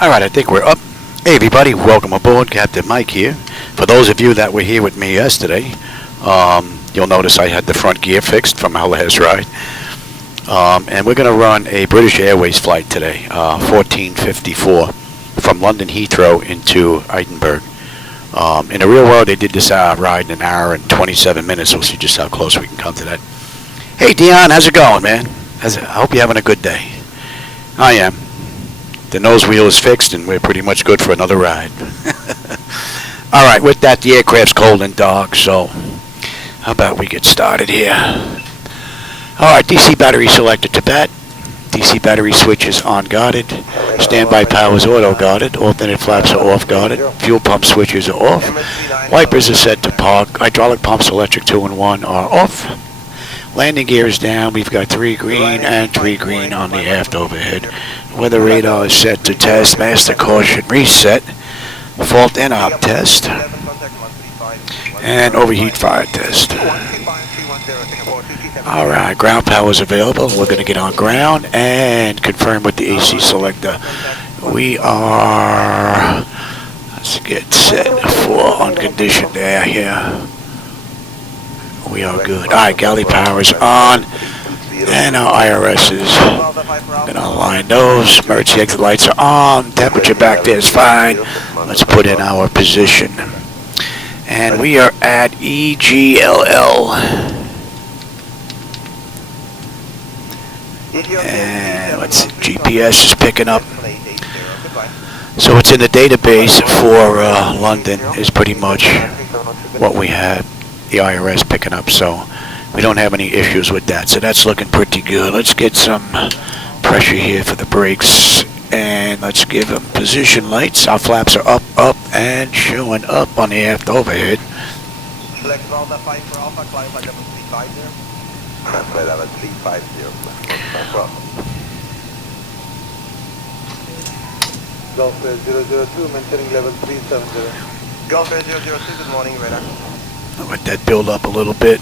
Alright, I think we're up. Hey everybody, welcome aboard. Captain Mike here. For those of you that were here with me yesterday, you'll notice I had the front gear fixed from our last ride. And we're going to run a British Airways flight today, 1454, from London Heathrow into Edinburgh. In the real world, they did this ride in an hour and 27 minutes. We'll see just how close we can come to that. Hey Dion, how's it going, man? I hope you're having a good day. I am. The nose wheel is fixed and we're pretty much good for another ride. Alright, with that, the aircraft's cold and dark, so how about we get started here? Alright, DC battery selected to bat. DC battery switch is on guarded. Standby power is auto guarded. Alternate flaps are off guarded. Fuel pump switches are off. Wipers are set to park. Hydraulic pumps, electric 2 and 1 are off. Landing gear is down. We've got 3 green and 3 green on the aft overhead. Weather radar is set to test. Master caution reset. Fault and op test. And overheat fire test. Alright, ground power is available. We're going to get on ground and confirm with the AC selector. We are... Let's get set for unconditioned air here. We are good. Alright, galley power is on. And our IRS is going to align those. Emergency exit lights are on. Temperature back there is fine. Let's put in our position. And we are at EGLL. And let's see, GPS is picking up. So what's in the database for London is pretty much what we had the IRS picking up. So we don't have any issues with that. So that's looking pretty good. Let's get some pressure here for the brakes. And let's give them position lights. Our flaps are up, up, and showing up on the aft overhead. Select Delta 5 for Alpha, climb by level 350. By level 350. Golf 002, maintaining level 370. Golf 002, good morning, radar. I'll let that build up a little bit.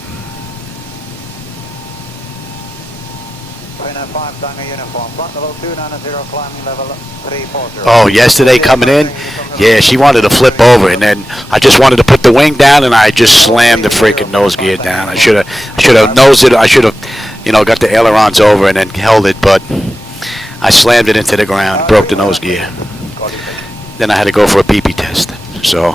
Oh, yesterday coming in, yeah, she wanted to flip over, and then I just wanted to put the wing down, and I just slammed the freaking nose gear down. I should have nosed it. I should have, got the ailerons over and then held it, but I slammed it into the ground, broke the nose gear. Then I had to go for a pee-pee test. So,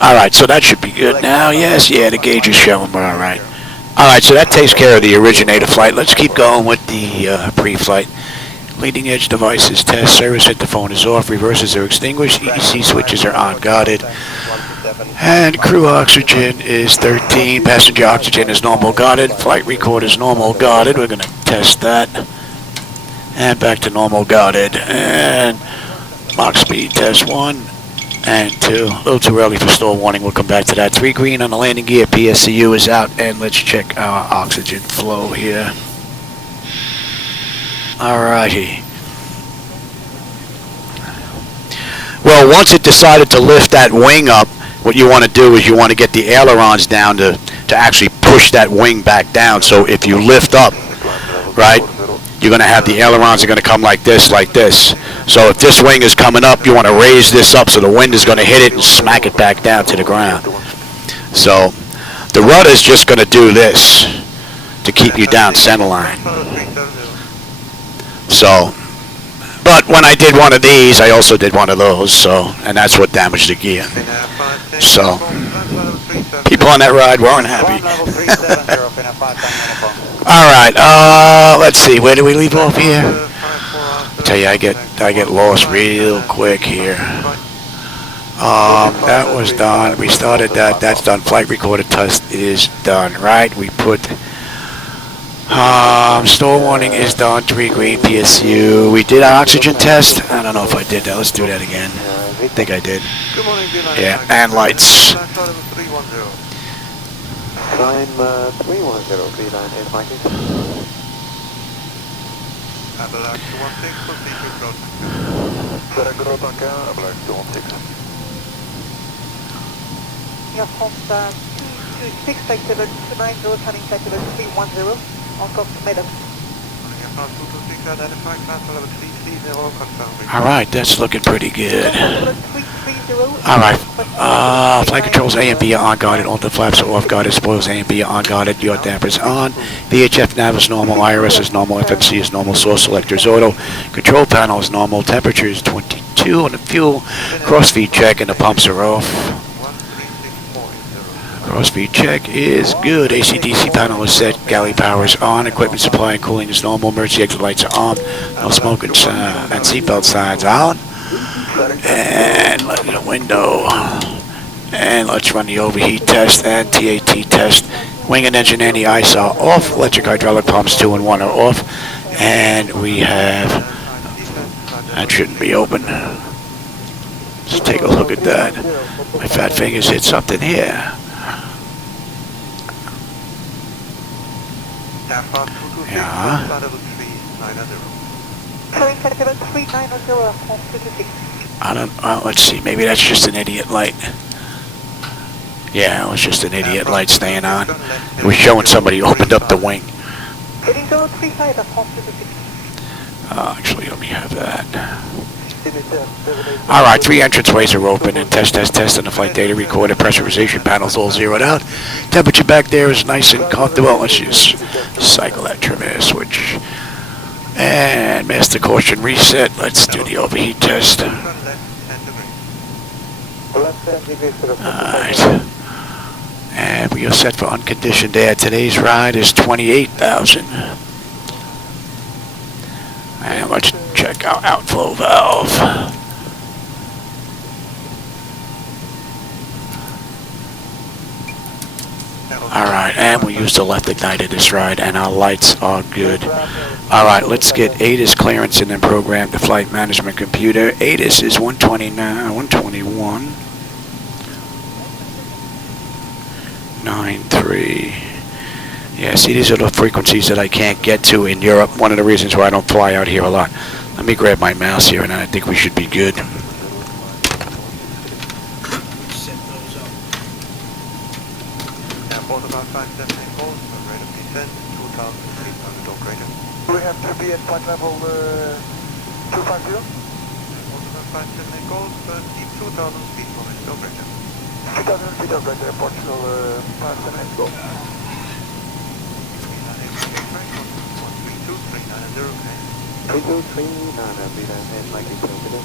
all right, so that should be good now. Yes, yeah, the gauge is showing, we're all right. Alright, so that takes care of the originator flight. Let's keep going with the pre-flight. Leading edge devices test. Service interphone is off. Reversers are extinguished. EC switches are on guarded. And crew oxygen is 13. Passenger oxygen is normal guarded. Flight record is normal guarded. We're going to test that. And back to normal guarded. And Mach speed test 1. And 2, a little too early for stall warning, we'll come back to that. 3 green on the landing gear, PSCU is out, and let's check our oxygen flow here. Alrighty. Well, once it decided to lift that wing up, what you want to do is you want to get the ailerons down to actually push that wing back down. So if you lift up, right, you're going to have the ailerons are going to come like this. So if this wing is coming up, you want to raise this up so the wind is going to hit it and smack it back down to the ground. So the rudder is just going to do this to keep you down center line. So, but when I did one of these, I also did one of those. So, and that's what damaged the gear. So people on that ride weren't happy. All right, let's see, where do we leave off here? I'll tell you, I get lost real quick here. That was done. We started that. That's done. Flight recorder test is done, right? We put stall warning is done. 3 green PSU. We did our oxygen test. I don't know if I did that. Let's do that again. I think I did. Yeah, and lights. Climb 310, clear line 8 Mikey. Avalanche 216, proceed to approach. Zaragoza Tanka, Avalanche 216. Your front 226, flight level 290, turning flight level 310, on course to Meadow. Your front 226, identify class level 3 Alright, that's looking pretty good. Alright, flight controls A and B are on guarded, all the flaps are off guarded, spoils A and B are on guarded, your dampers on, VHF nav is normal, IRS is normal, FMC is normal, source selector is auto, control panel is normal, temperature is 22 on the fuel, cross-feed check and the pumps are off. Cross-feed check is good, AC/DC panel is set, galley power is on, equipment supply and cooling is normal, emergency exit lights are on, no smoke and seatbelt signs on. And let the window, and let's run the overheat test and TAT test. Wing and engine anti-ice are off, electric hydraulic pumps 2 and 1 are off, and we have, that shouldn't be open. Let's take a look at that. My fat fingers hit something here. Yeah. I don't, let's see, maybe that's just an idiot light. Yeah, it was just an idiot light staying on. It was showing somebody opened up the wing. Actually, let me have that. Alright, 3 entranceways are open and test and the flight data recorder. Pressurization panels all zeroed out. Temperature back there is nice and comfortable. Let's just cycle that trim air switch. And master caution reset. Let's do the overheat test. Alright. And we are set for unconditioned air. Today's ride is 28,000. And let's check our outflow valve. Alright, and we used the left igniter this ride, and our lights are good. Alright, let's get ATIS clearance and then program the flight management computer. ATIS is 121. 93. Yeah, see, these are the frequencies that I can't get to in Europe. One of the reasons why I don't fly out here a lot. Let me grab my mouse here, and I think we should be good. We have to be at flight level 250. 2,000 feet from it, operator. 2,000 feet operator, Portugal, pass and go. 32390,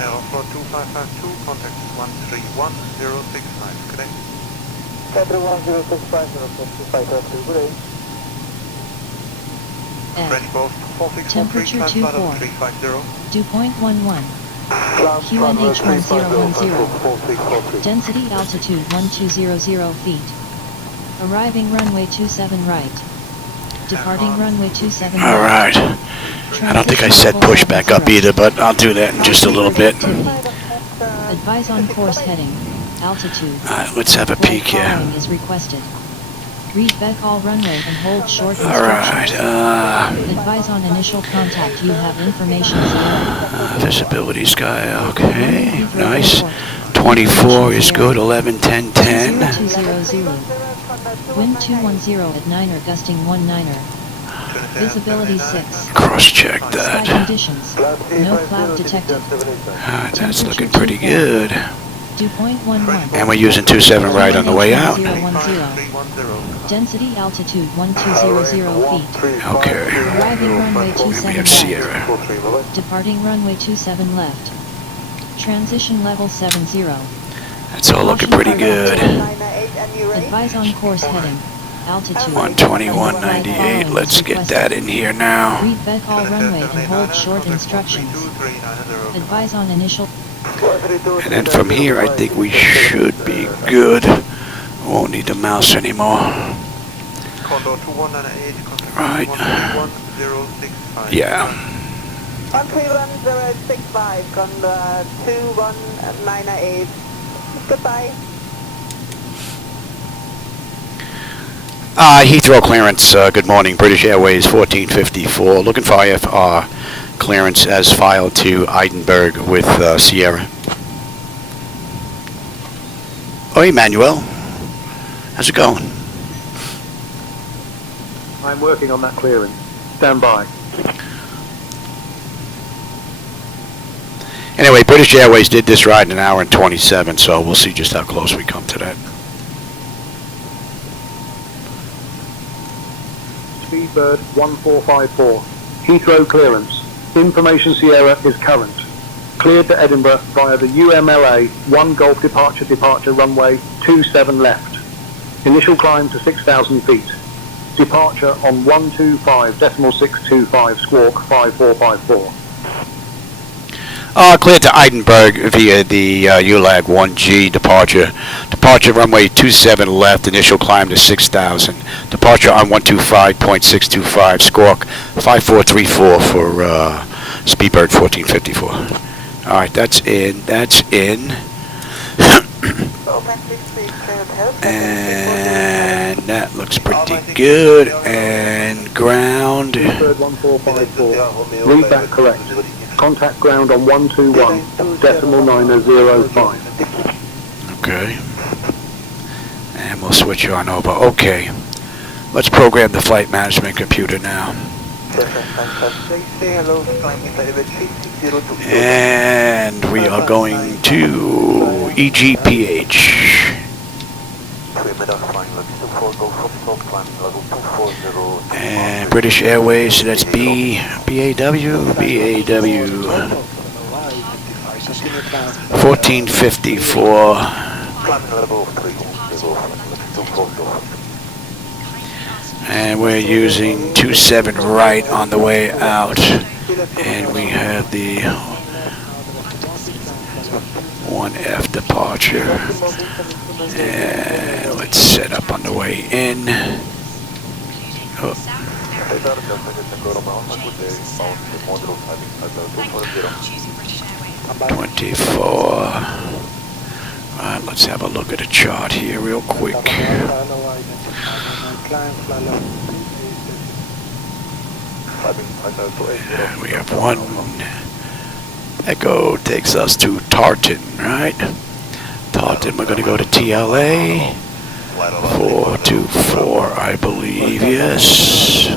Aeroflot 2552, contact 131065, connect. 131065, Aeroflot 2552, good day. Ready both 4643, climb flight level 350. Dew point 11. QNH 1010. Density altitude 1200 feet. Arriving runway 27 right. Departing runway 27 right. Alright. I don't think I set push back up either, but I'll do that in just a little bit. Advise on course heading. Altitude. Alright, let's have a peek here. Is requested. Read back all runway and hold short Alright, instructions. Advise on initial contact. You have information. Visibility sky, okay, nice. 24 is good, 11, 10, 10. 0200. Wind 210 at 9er, gusting 19er. Visibility 6. Cross-check Sky that. conditions. No cloud detected. Alright, that's looking pretty good. Dew point 11. And we're using 27 right on the way out. 1010. Density altitude 1200 feet. Okay. Arriving runway We 27 have left. Sierra. Departing runway 27 left. Transition level 70. That's all looking pretty good. Advise on course heading. Altitude 121.98. Let's get that in here now. Read back all runway and hold short instructions. Advise on initial. And then from here, I think we should be good. Won't need the mouse anymore. Right. Yeah. 131065, Condor 21998. Goodbye. Heathrow clearance, good morning. British Airways 1454. Looking for IFR clearance as filed to Edinburgh with Sierra. Oh, hey, Manuel. How's it going? I'm working on that clearance. stand by. Anyway, British Airways did this ride in 1 hour and 27, so we'll see just how close we come to that. Speedbird 1454. Heathrow clearance. Information Sierra is current. Cleared to Edinburgh via the UMLA 1 Golf departure runway 27 left. Initial climb to 6,000 feet. Departure on 125.625 squawk 5454. Cleared to Edinburgh via the ULAG 1G departure. Departure runway 27 left, initial climb to 6,000. Departure on 125.625, squawk 5434 for Speedbird 1454. Alright, that's in. And that looks pretty good. And ground. Speedbird 1454. Read that correct. Contact ground on 121.905. Okay. And we'll switch on over. Okay. Let's program the flight management computer now. And we are going to EGPH. And British Airways, so that's BAW. 1454. And we're using 27 right on the way out. And we have the 1F departure. And let's set up on the way in. Oh. 24. Alright, let's have a look at a chart here real quick. We have one Echo takes us to Tartan, right? Tartan, we're going to go to TLA 424, I believe, yes.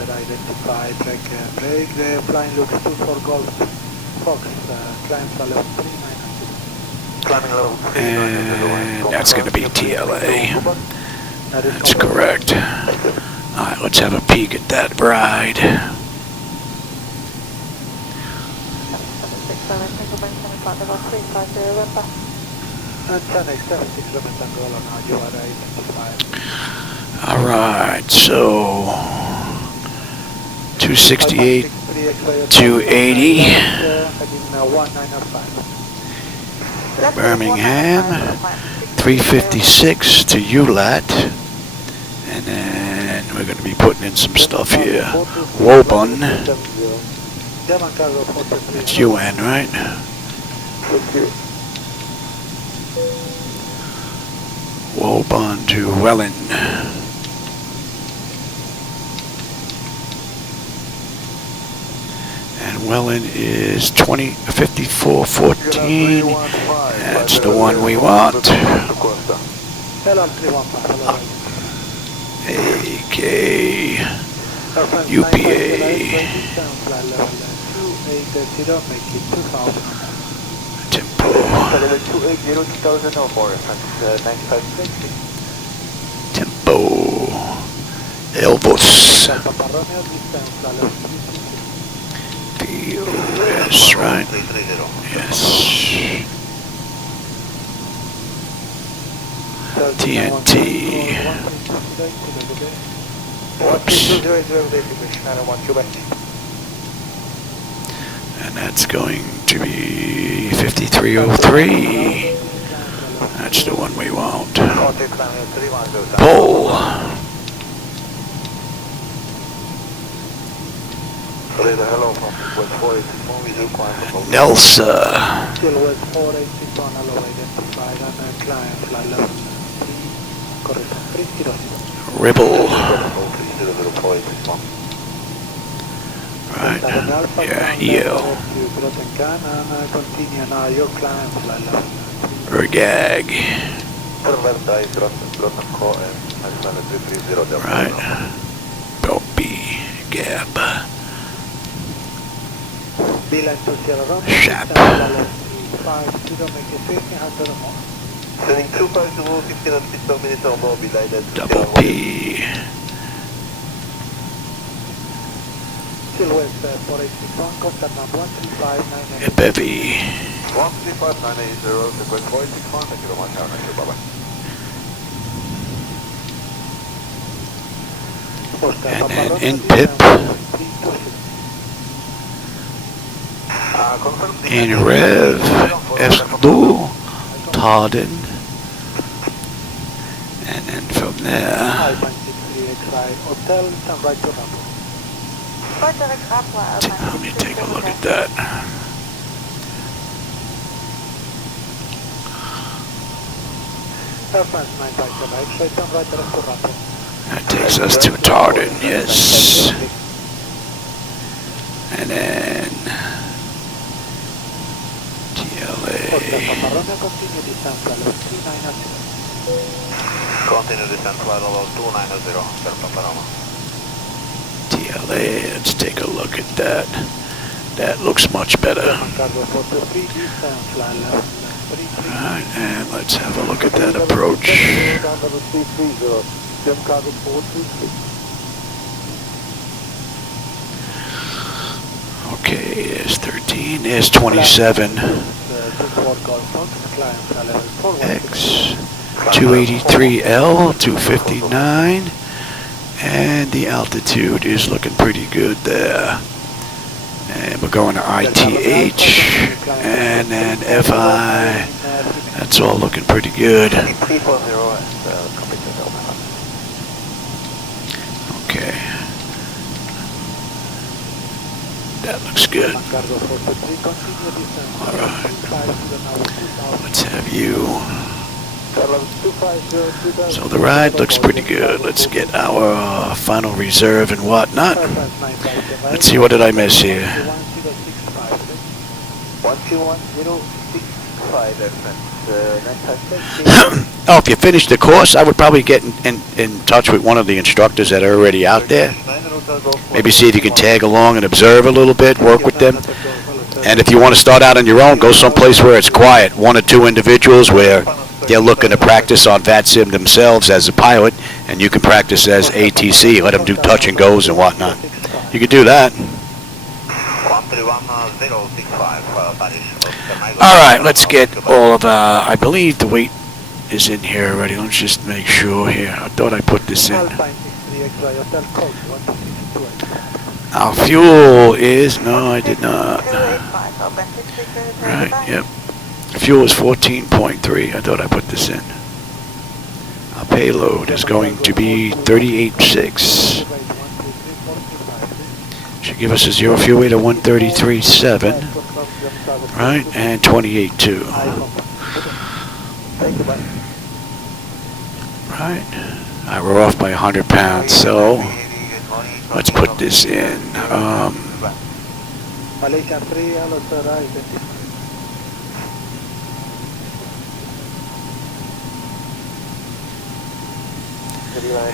And that's going to be TLA. That's correct. Alright, let's have a peek at that ride. Alright, so 268, 280, Birmingham, 356 to ULAT, and then we're going to be putting in some stuff here. Woburn, it's UN, right? Woburn to Welland. And Welland is 5414. That's the one we want. AK UPA Tempo Tempo Elvis POS, right? Yes. TNT. Whoops. And that's going to be 5303. That's the one we want. Pull. Nelsa. Ribble. Right. Yeah, EL. Ergag. Right. Don't be Gab. Shap. Sending 250, 15 knots, 6 per minute or more, below that. Double P. Silhouette 4861, contact number 13598. Bevy. 135,980, sequence 4861, thank you very much, thank you, bye-bye. And then in PIP. In Rev. Escadou. Tarden. And then from there. Hotel, stand right to number. Let me take a look at that. That takes us to Tarden, yes. And then TLA. Continue descent flight level 290, Delta Parama. TLA, let's take a look at that. That looks much better. Alright, and let's have a look at that approach. Okay, there's 13, there's 27. X, 283L, 259. And the altitude is looking pretty good there. And we're going to ITH, and then FI. That's all looking pretty good. Okay. That looks good. Alright. Let's have you. So the ride looks pretty good. Let's get our final reserve and whatnot. Let's see, what did I miss here? 121,065. Oh, if you finish the course, I would probably get in touch with one of the instructors that are already out there. Maybe see if you can tag along and observe a little bit, work with them. And if you want to start out on your own, go someplace where it's quiet. 1 or 2 individuals where they're looking to practice on VATSIM themselves as a pilot, and you can practice as ATC. Let them do touch and goes and whatnot. You could do that. 131,065, All right, let's get all of I believe the weight is in here already. Let's just make sure here. I thought I put this in. Our fuel is, no, I did not. Right, yep. Fuel is 14.3. I thought I put this in. Our payload is going to be 38.6. Should give us a 0 fuel weight of 133.7. Right, and 28.2. Right. Alright, we're off by 100 pounds, so let's put this in.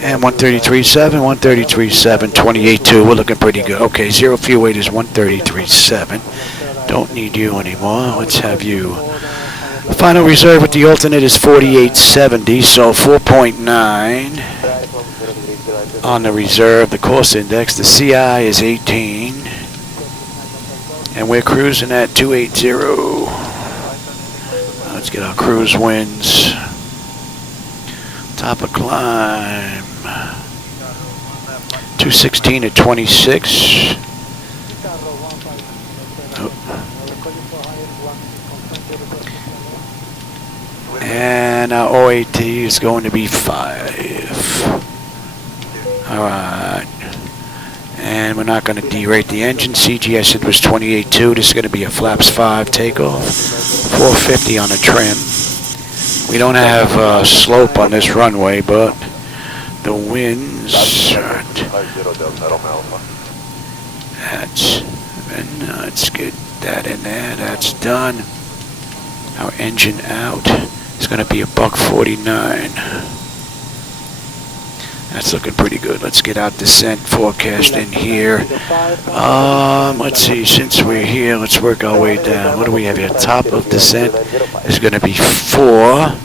And 133.7, 133.7, 28.2. We're looking pretty good. Okay, 0 fuel weight is 133.7. Don't need you anymore. Let's have you. The final reserve with the alternate is 48.70, so 4.9 on the reserve. The course index, the CI is 18. And we're cruising at 280. Let's get our cruise winds. Top of climb. 216 at 26. Oh. And our OAT is going to be 5. Alright. And we're not going to derate the engine. CG I said was 28.2. This is going to be a flaps 5 takeoff. 450 on the trim. We don't have slope on this runway, but the winds. Let's get that in there. That's done. Our engine out. It's going to be a $149. That's looking pretty good. Let's get our descent forecast in here. Let's see, since we're here, let's work our way down. What do we have here? Top of descent is going to be 4.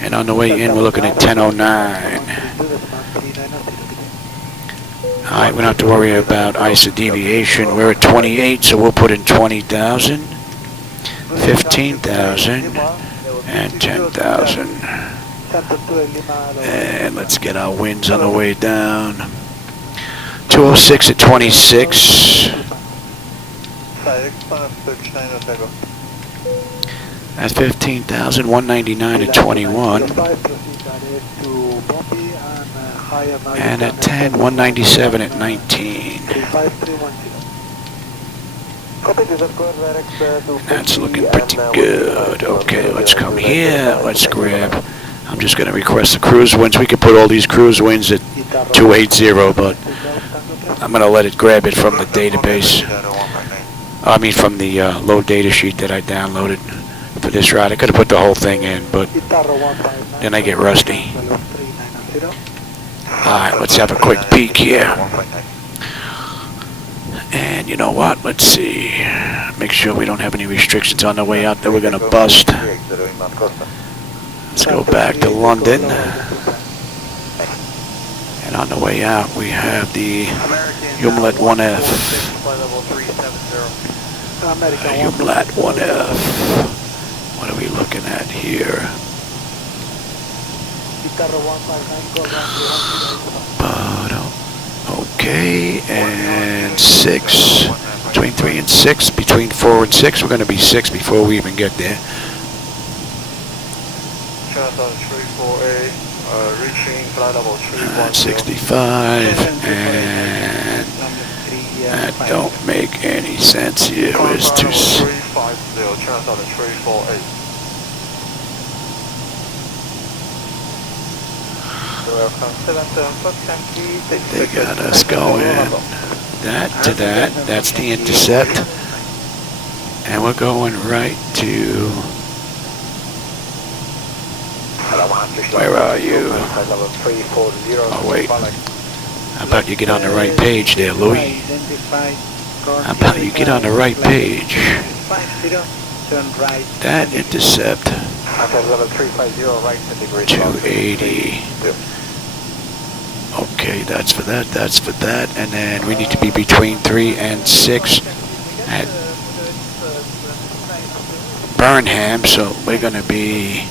And on the way in, we're looking at 1009. Alright, we don't have to worry about ISO deviation. We're at 28, so we'll put in 20,000, 15,000, and 10,000. And let's get our winds on the way down. 206 at 26. At 15,000, 199 at 21. And at 10, 197 at 19. That's looking pretty good. Okay, let's come here. Let's grab. I'm just going to request the cruise winds. We could put all these cruise winds at 280, but I'm going to let it grab it from the database. I mean, from the low data sheet that I downloaded for this ride. I could have put the whole thing in, but then I get rusty. Alright, let's have a quick peek here. And you know what? Let's see. Make sure we don't have any restrictions on the way out that we're going to bust. Let's go back to London. And on the way out, we have the EGLL 1F. EGLL 1F. What are we looking at here? Okay, and 6. Between 3 and 6. Between 4 and 6. We're going to be 6 before we even get there. 65, and that don't make any sense here. Where's 2? They got us going. That to that. That's the intercept. And we're going right to... Where are you? Oh, wait. How about you get on the right page there, Louis? How about you get on the right page? That intercept. 280. Okay, that's for that, that's for that. And then we need to be between 3 and 6 at Burnham, so we're going to be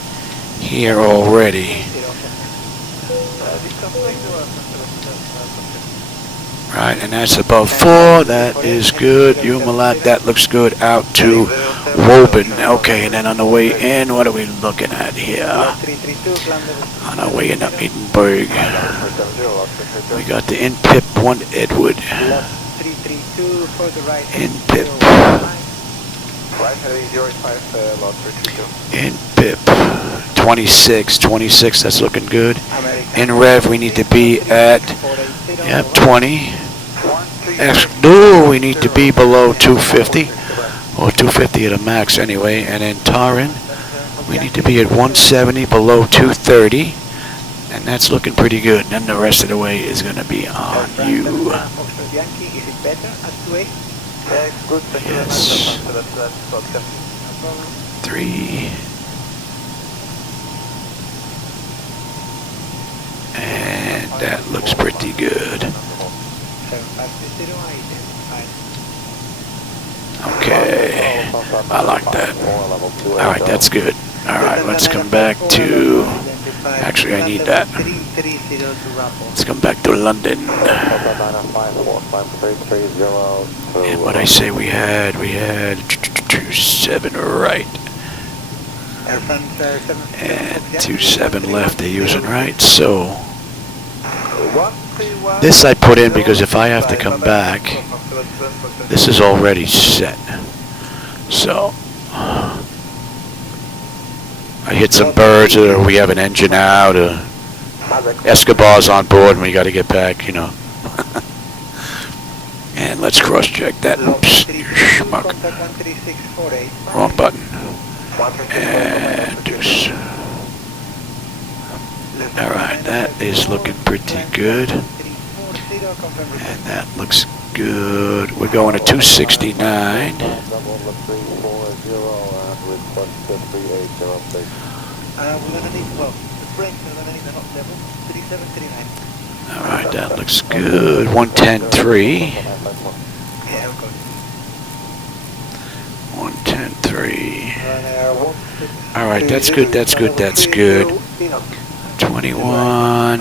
here already. Right, and that's above 4. That is good. EGLL, that looks good. Out to Woburn. Okay, and then on the way in, what are we looking at here? On our way in Edinburgh, we got the INPIP 1 Edward. INPIP. INPIP 26. 26, that's looking good. In rev, we need to be at 20. No, we need to be below 250, or 250 at a max anyway. And in Taran, we need to be at 170, below 230, and that's looking pretty good. And then the rest of the way is going to be on you. Yes. 3. And that looks pretty good. Okay, I like that. Alright, that's good. Alright, let's come back to... Actually, I need that. Let's come back to London. And what I say we had 27 right. And 27 left they're using right, so... This I put in because if I have to come back, this is already set. So, I hit some birds, or we have an engine out, or Escobar's on board and we got to get back, you know. And let's cross-check that. Oops, you schmuck. Wrong button. And deuce. Alright, that is is looking pretty good. And that looks good. We're going to 269. Alright, that looks good. 110.3. 110.3. Alright, that's good, that's good, that's good. 21.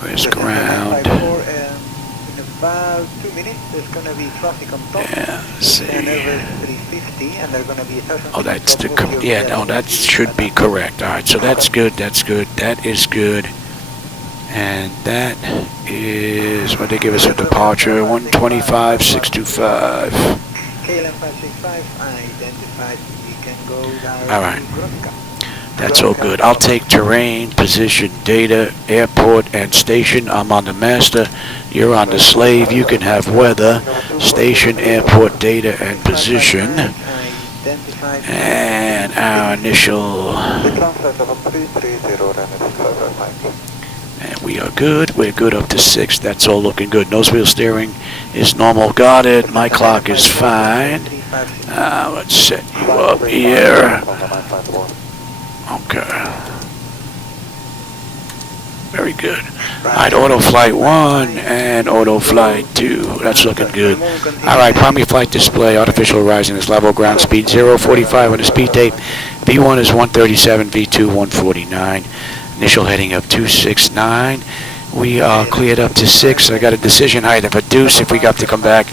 Where's ground? In about 2 minutes, there's going to be traffic on top. Yeah, let's see. And over 350, and they're going to be 1,000. Oh, that's the, yeah, no, that should be correct. Alright, so that's good, that is good. And that is, what they give us a departure, 125, 625. KLM 565, identified, we can go down. Alright. That's all good. I'll take terrain, position, data, airport, and station. I'm on the master. You're on the slave. You can have weather, station, airport, data, and position. And our initial. And we are good. We're good up to 6. That's all looking good. Nose wheel steering is normal. Got it. My clock is fine. Let's set you up here. Okay. Very good. Alright, auto flight 1 and auto flight 2. That's looking good. Alright, primary flight display, artificial horizon is level, ground speed 045 on the speed tape. V1 is 137, V2 149. Initial heading of 269. We are cleared up to 6. I got a decision height of a deuce if we got to come back.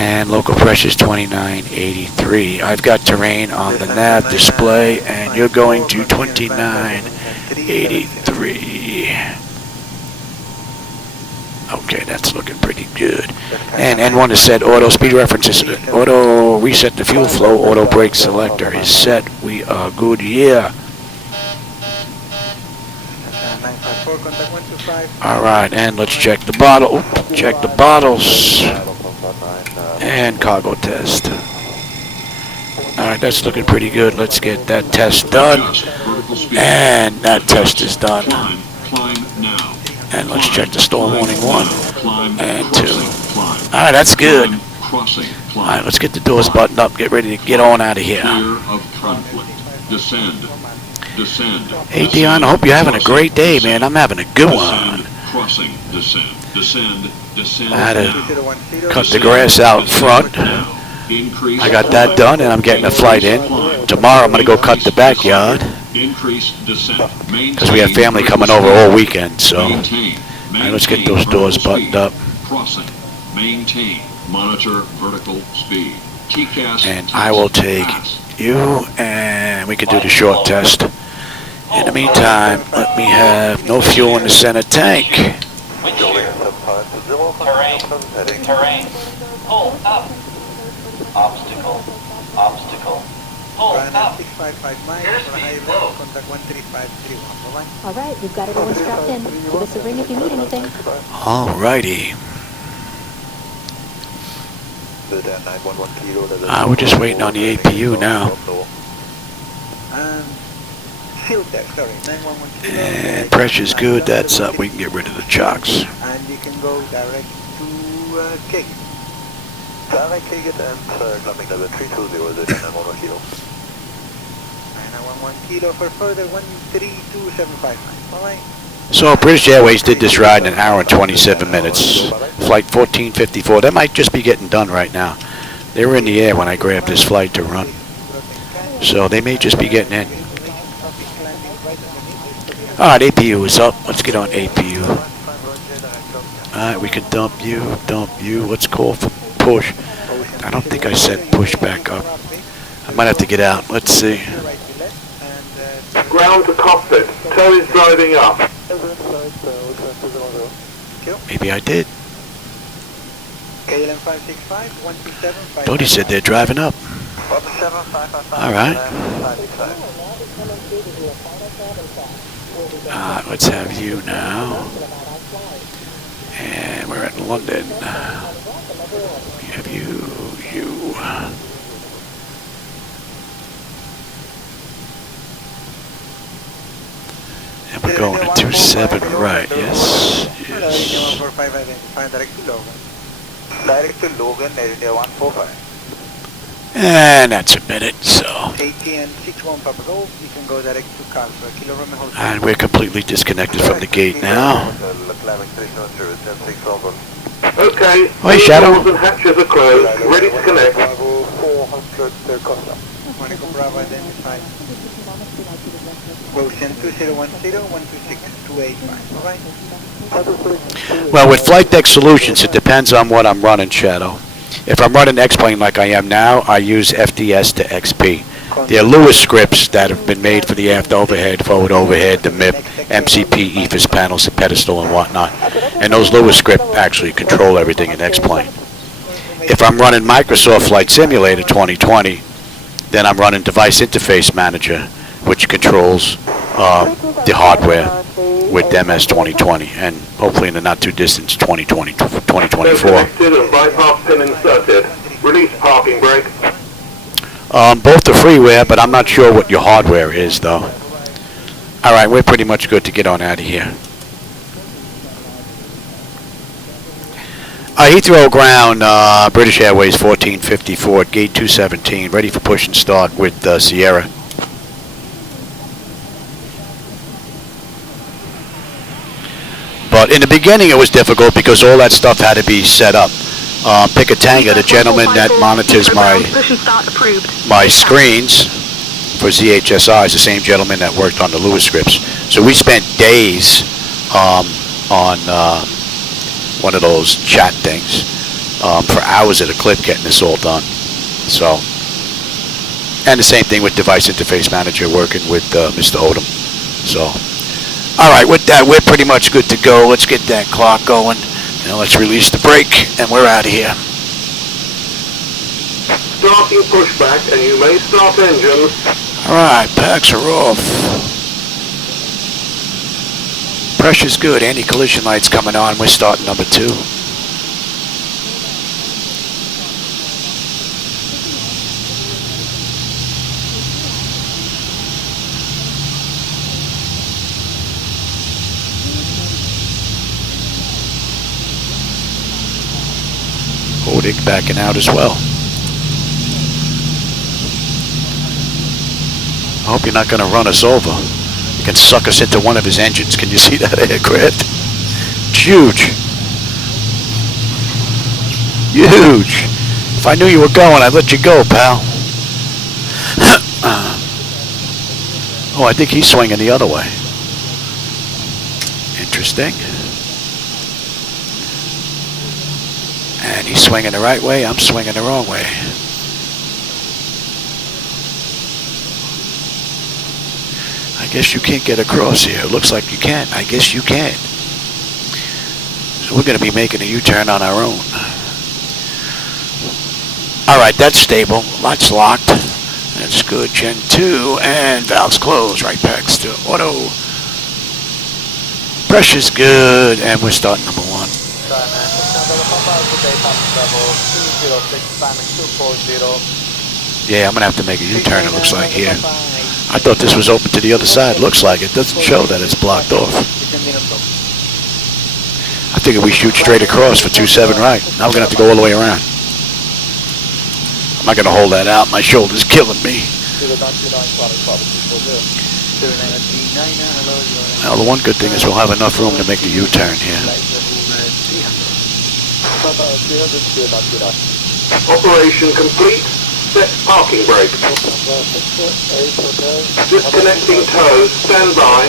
And local pressure is 2983. I've got terrain on the nav display, and you're going to 2983. Okay, that's looking pretty good. And N1 is set. Auto speed references. Auto reset the fuel flow. Auto brake selector is set. We are good here. All right, and let's check the bottle. Check the bottles. And cargo test. Alright, that's looking pretty good. Let's get that test done. And that test is done. And let's check the stall warning 1 and 2. Alright, that's good. Alright, let's get the doors buttoned up. Get ready to get on out of here. Hey Dion, I hope you're having a great day, man. I'm having a good one. I had to cut the grass out front. I got that done, and I'm getting a flight in. Tomorrow I'm going to go cut the backyard because we have family coming over all weekend. So, all right, let's get those doors buttoned up. And I will take you, and we can do the short test. In the meantime, let me have no fuel in the center tank. Terrain. Pull up. Obstacle. Pull up. Here's speed low. Alright, we've got everyone strapped in. Give us a ring if you need anything. Alrighty. We're just waiting on the APU now. And pressure's good, that's up. We can get rid of the chocks. And you can go direct to Kig. Direct Kig and climbing level 320 and 1 kilo. 911 kilo for further 132759. Alright. So British Airways did this ride in 1 hour and 27 minutes. Flight 1454. That might just be getting done right now. They were in the air when I grabbed this flight to run. So they may just be getting in. Alright, APU is up. Let's get on APU. Alright, we can dump you. Let's call for push. I don't think I said push back up. I might have to get out. Let's see. Ground to Cockpit. Tow is driving up. Maybe I did. KLM 565, 127. Thought he said they're driving up. Alright. Let's have you now. And we're in London. We have you. We're going to 27 right, yes. India 145 identify direct to Logan. Direct to Logan, Air India 145. And that's a minute, so. ATN 61 Papa Golf, you can go direct to Carlsbad, Kilo Romeo Hotel. And we're completely disconnected from the gate now. Okay, Hi, Shadow. doors and hatches are closed, ready to connect. Bravo 400 Costa. Monaco Bravo identified. Ocean 2010 126 285, alright? Well, with flight deck solutions, it depends on what I'm running, Shadow. If I'm running X-plane like I am now, I use FDS to XP. They're Lewis scripts that have been made for the aft overhead, forward overhead, the MIP, MCP, EFIS panels, the pedestal, and whatnot. And those Lewis scripts actually control everything in X-plane. If I'm running Microsoft Flight Simulator 2020, then I'm running Device Interface Manager, which controls the hardware with MS 2020, and hopefully in the not too distant 2024. Connected and bypass pin inserted. Release parking brake. Both are freeware, but I'm not sure what your hardware is, though. All right, we're pretty much good to get on out of here. Heathrow ground, British Airways 1454 at gate 217, ready for push and start with Sierra. But in the beginning it was difficult because all that stuff had to be set up. Picatanga, the gentleman that monitors my screens for ZHSI, is the same gentleman that worked on the Lewis scripts. So we spent days on one of those chat things for hours at a clip getting this all done. So, and the same thing with Device Interface Manager working with Mr. Odom. So. All right, with that, we're pretty much good to go. Let's get that clock going. Now let's release the brake, and we're out of here. Starting pushback, and you may start engines. All right, packs are off. Pressure's good. Anti-collision lights coming on. We're starting number 2. Holding backing out as well. I hope you're not going to run us over. You can suck us into one of his engines. Can you see that aircraft? It's huge. Huge. If I knew you were going, I'd let you go, pal. Oh, I think he's swinging the other way. Interesting. And he's swinging the right way, I'm swinging the wrong way. I guess you can't get across here. It looks like you can. I guess you can. So we're going to be making a U-turn on our own. All right, that's stable. Lights locked. That's good. Gen 2 and valves closed. Right packs to auto. Pressure's good, and we're starting number 1. Yeah, I'm going to have to make a U-turn, it looks like, here. I thought this was open to the other side. Looks like it. Doesn't show that it's blocked off. I figured we shoot straight across for 27 right. Now we're going to have to go all the way around. I'm not going to hold that out. My shoulder's killing me. Well, the one good thing is we'll have enough room to make the U-turn here. Operation complete. Set parking brake. Disconnecting toes. Stand by.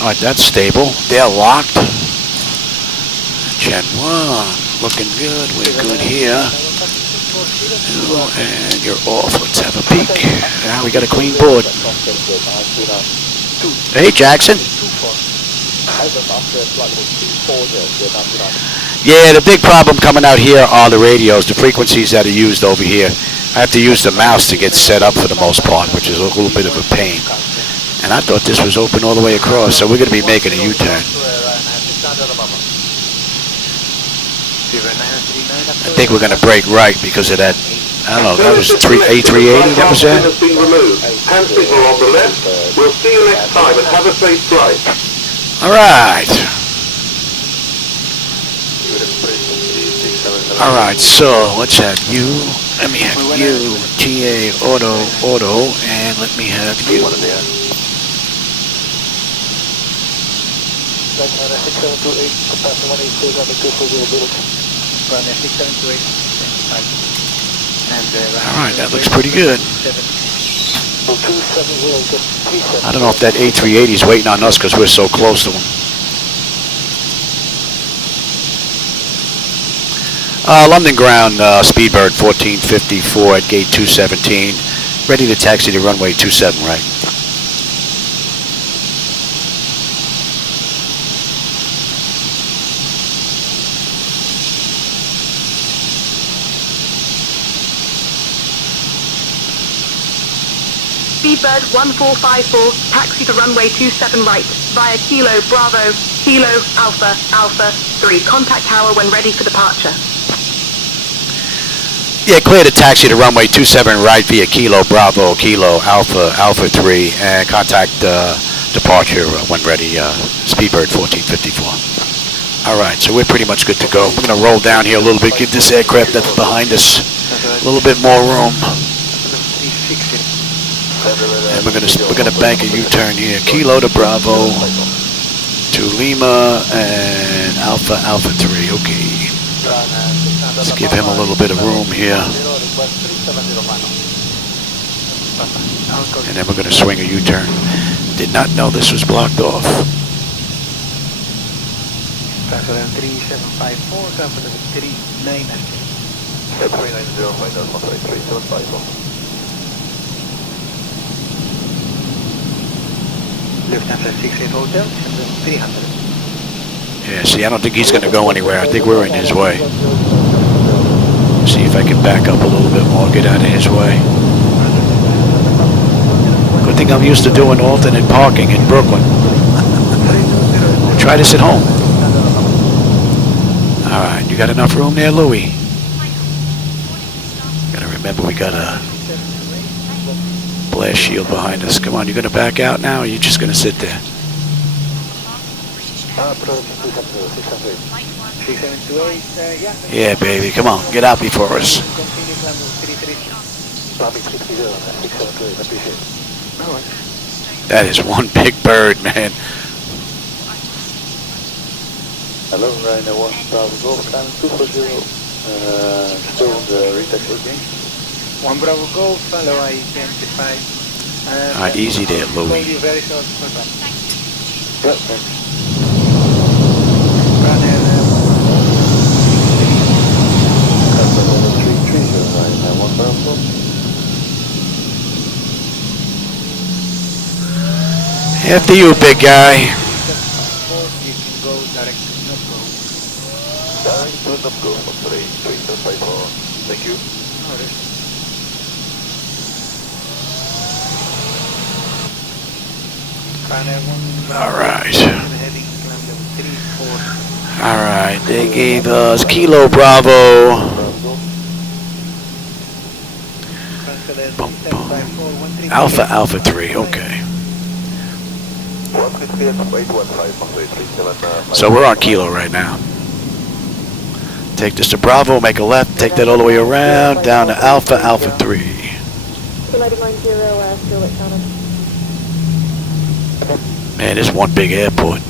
All right, that's stable. They're locked. Gen 1, looking good. We're good here. And you're off. Let's have a peek. Now we got a clean board. Hey, Jackson. Yeah, the big problem coming out here are the radios, the frequencies that are used over here. I have to use the mouse to get set up for the most part, which is a little bit of a pain. And I thought this was open all the way across, so we're going to be making a U-turn. I think we're going to brake right because of that I don't know, that was A380, that was that? has been removed. Hand signal on the left. We'll see you next time and have a safe flight. Alright. Alright, so let's have you. Let me have you. TA, auto, and let me have you. Alright, that looks pretty good. I don't know if that A380 is waiting on us because we're so close to him. London ground, Speedbird 1454 at gate 217. Ready to taxi to runway 27 right. Speedbird 1454, taxi to runway 27 right, via Kilo Bravo, Kilo Alpha, Alpha 3. Contact tower when ready for departure. Yeah, clear to taxi to runway 27 right via Kilo Bravo, Kilo Alpha, Alpha 3, and contact departure when ready, Speedbird 1454. Alright, so we're pretty much good to go. We're going to roll down here a little bit, give this aircraft that's behind us a little bit more room. And we're gonna bank a U-turn here. Kilo to Bravo to Lima and Alpha, Alpha 3. Okay. Let's give him a little bit of room here. And then we're gonna swing a U-turn. Did not know this was blocked off. Lufthansa 68 Hotel, 300. Yeah, see, I don't think he's going to go anywhere. I think we're in his way. See if I can back up a little bit more, get out of his way. Good thing I'm used to doing alternate parking in Brooklyn. We'll try this at home. All right, you got enough room there, Louis? Gotta remember we got a blast shield behind us. Come on, you gonna back out now, or are you just gonna sit there? Yeah, baby, come on, get out before us. That is one big bird, man. Hello, Ryanair 1 Bravo Golf, and 240, still on the retaxation. 1 Bravo Golf, hello, I identify. Alright, easy there, Louis. Very short for that. Yep, thanks. After you, big guy. You can go direct to Nopco. Direct to Nopco, 354. Thank you. Alright. Alright, they gave us Kilo Bravo. Boom, boom. Alpha, Alpha 3, okay. So we're on Kilo right now. Take this to Bravo, make a left, take that all the way around, down to Alpha, Alpha 3. Man, this is one big airport.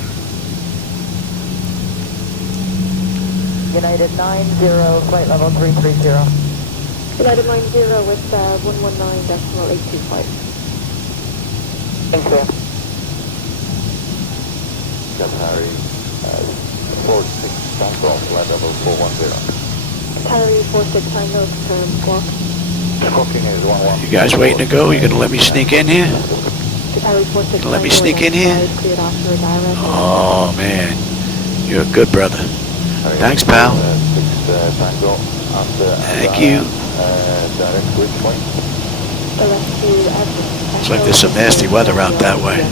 United 90, flight level 330. United 90 with 119.825. Thank you. Harry, 46 Tango, flight level 410. Harry 46 Tango, turn squawk. Squawking is 11. You guys waiting to go? You gonna let me sneak in here? Gonna let me sneak in here? Oh man, you're a good brother. Thanks, pal. Thank you. Looks like there's some nasty weather out that way.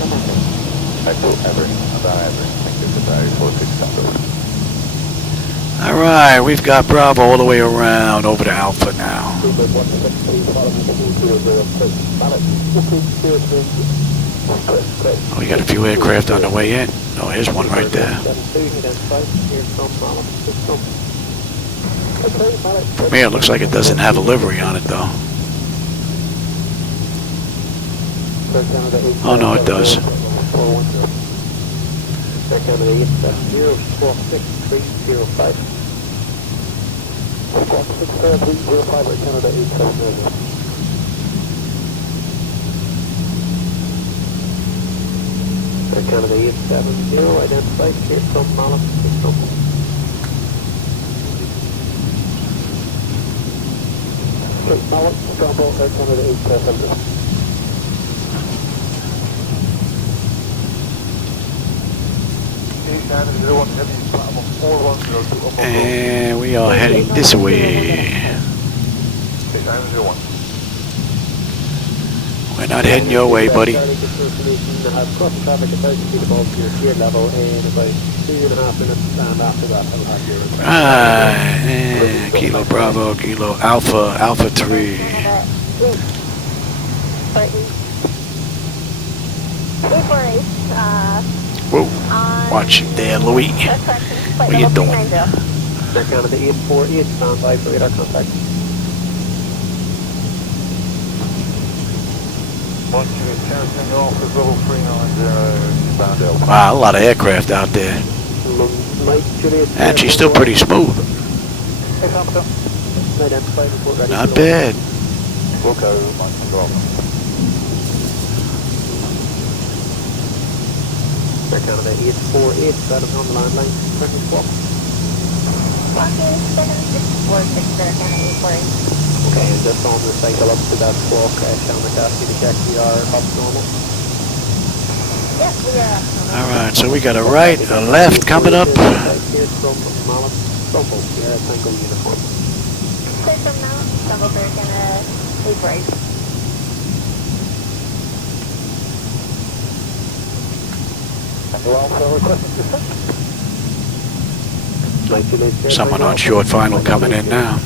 Alright, we've got Bravo all the way around over to Alpha now. Oh, we got a few aircraft on the way in. Oh, here's one right there. For me, it looks like it doesn't have a livery on it, though. Oh, no, it does. Canada 870, identified, clear from Malin, system. Malin, Scramble, Air Canada 870. And we are heading this way. We're not heading your way, buddy. Right, Kilo Bravo, Kilo Alpha, Alpha 3. Whoa, watch it there, Louis. What are you doing? Canada 848, stand by for radar contact. Wow, a lot of aircraft out there. And she's still pretty smooth. Not bad. Canada 848, that is on the landline. Present swap. Okay, and just on the cycle up to that squawk, Sean would ask you to check we are up normal. Alright, so we got a right, a left coming up. Here from Malin, Trumbull, here at Tango Uniform. Clear from Malin, Trumbull, they're gonna leave right. Someone on short final coming in now.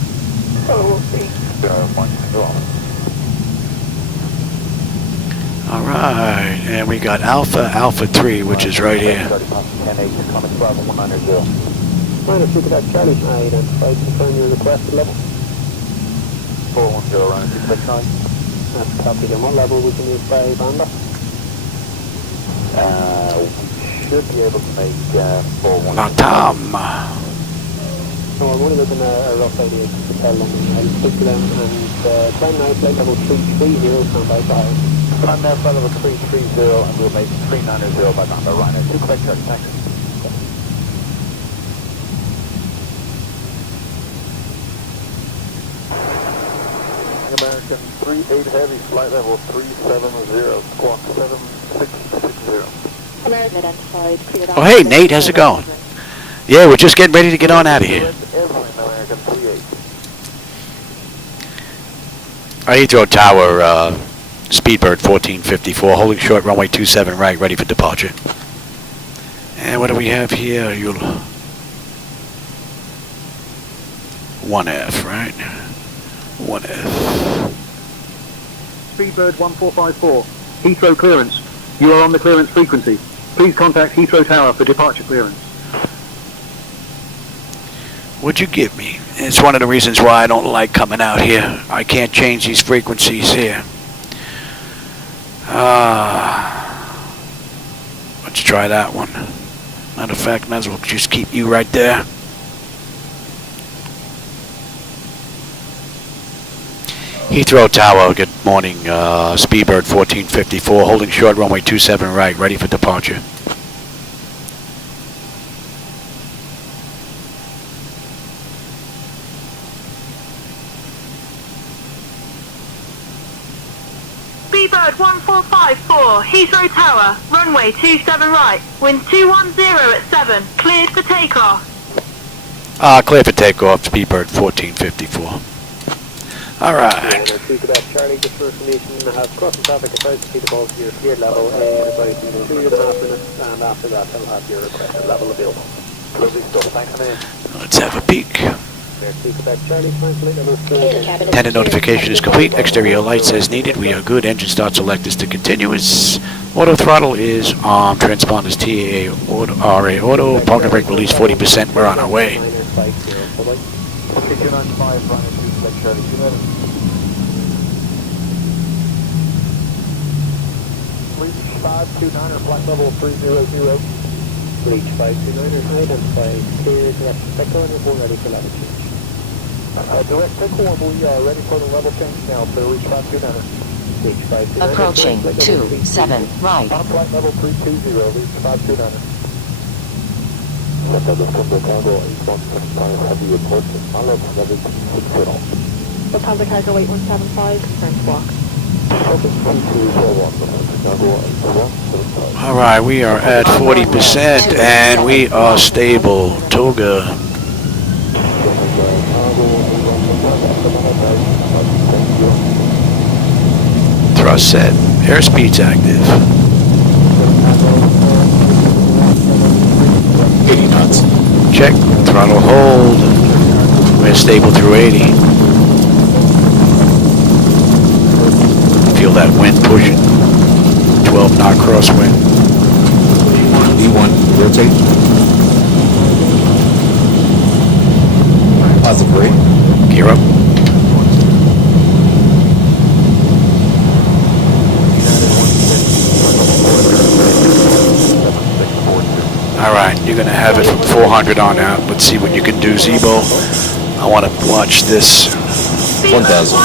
Alright, and we got Alpha, Alpha 3, which is right here. Minus, look at that Charlie. I identified, confirm your requested level. 410 around 669. That's copied. And what level we can use by Banda? Should be able to make 410. Now, Tom. So I'm only looking at a rough idea to tell them. I'll speak to them and climb now, flight level 330, stand by for high. Climb now, flight level 330, and we'll make 390 by Banda Ryanair. 2 quick touch, thanks. American 38 Heavy, flight level 370, squawk 7660. American identified, cleared Oh, hey, Nate, how's it going? Yeah, we're just getting ready to get on out of here. American 38. Heathrow Tower, Speedbird 1454, holding short, runway 27 right, ready for departure. And what do we have here? 1F, right? 1F. Speedbird 1454, Heathrow clearance. You are on the clearance frequency. Please contact Heathrow Tower for departure clearance. What'd you give me? It's one of the reasons why I don't like coming out here. I can't change these frequencies here. Let's try that one. Matter of fact, might as well just keep you right there. Heathrow Tower, good morning. Speedbird 1454, holding short, runway 27 right, ready for departure. Speedbird 1454, Heathrow Tower, runway 27 right, wind 210 at 7, cleared for takeoff. Clear for takeoff, Speedbird 1454. Alright. Speak about Charlie, just for information, have crossing traffic at 1,000 feet above your cleared level, advice 2.5 minutes, and after that I'll have your requested level available. Let's have a peek. Tender notification is complete. Exterior lights as needed. We are good. Engine start select is to continuous. Auto throttle is on. Transponders TAA auto, RA auto. Parking brake release 40%. We're on our way. Bleach 529er, flight level 300. Bleach 529er, identified, clear direct echo and report ready for level change. Direct echo 1, we are ready for the level change now, clear reach 529er. Bleach 529er. Approaching 27 right. On flight level 320, reach 529er. Let the Lufthansa cargo 8175 heavy report to follow level 60. Lufthansa cargo 8175, confirmed block. Alright, we are at 40% and we are stable. Toga. Thrust set. Airspeed's active. 80 knots. Check. Throttle hold. We're stable through 80. Feel that wind pushing. 12 knot crosswind. E1, rotate. Positive brake. Gear up. Alright, you're going to have it from 400 on out. Let's see what you can do, Zibo. I want to watch this. 1000.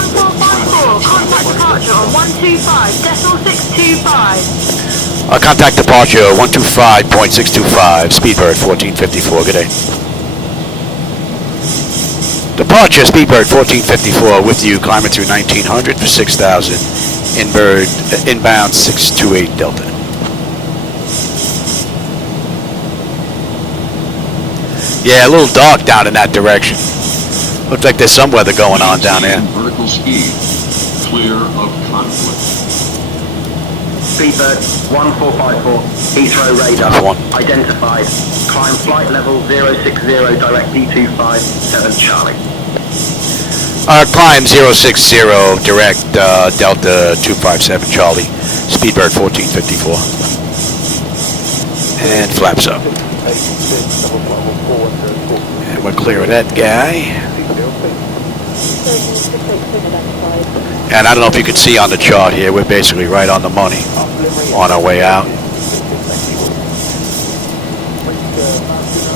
Contact departure on 125.625. Contact departure 125.625. Speedbird 1454. Good day. Departure Speedbird 1454 with you. Climbing through 1900 for 6,000. Inbound 628 Delta. Yeah, a little dark down in that direction. Looks like there's some weather going on down there. Vertical speed. Clear of conflict. Speedbird 1454, Heathrow radar identified. Climb flight level 060, direct D257 Charlie. Climb 060, direct Delta 257 Charlie. Speedbird 1454. And flaps up. And we're clear of that guy. And I don't know if you can see on the chart here, we're basically right on the money on our way out.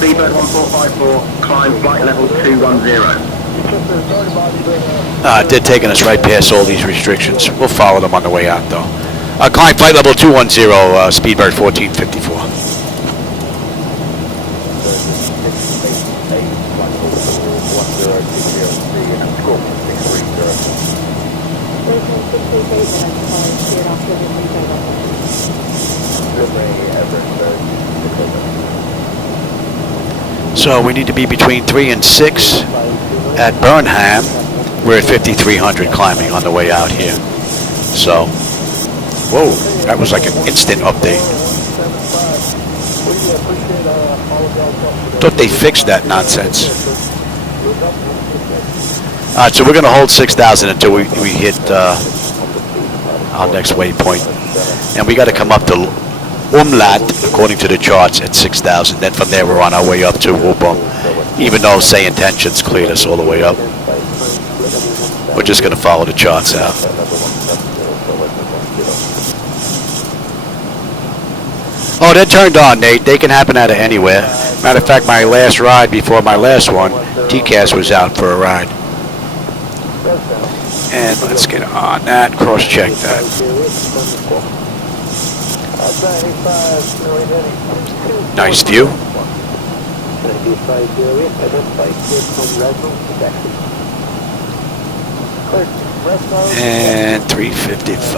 Speedbird 1454, climb flight level 210. They're taking us right past all these restrictions. We'll follow them on the way out though. Climb flight level 210, Speedbird 1454. So we need to be between 3 and 6 at Burnham. We're at 5,300 climbing on the way out here. So, whoa, that was like an instant update. Thought they fixed that nonsense. Alright, so we're going to hold 6,000 until we hit our next waypoint. And we got to come up to Umlaut, according to the charts, at 6,000. Then from there we're on our way up to Ubum. Even though SayIntentions cleared us all the way up. We're just going to follow the charts out. Oh, they're turned on, Nate. They can happen out of anywhere. Matter of fact, my last ride before my last one, TCAS was out for a ride. And let's get on that, cross-check that. Nice view. And 355.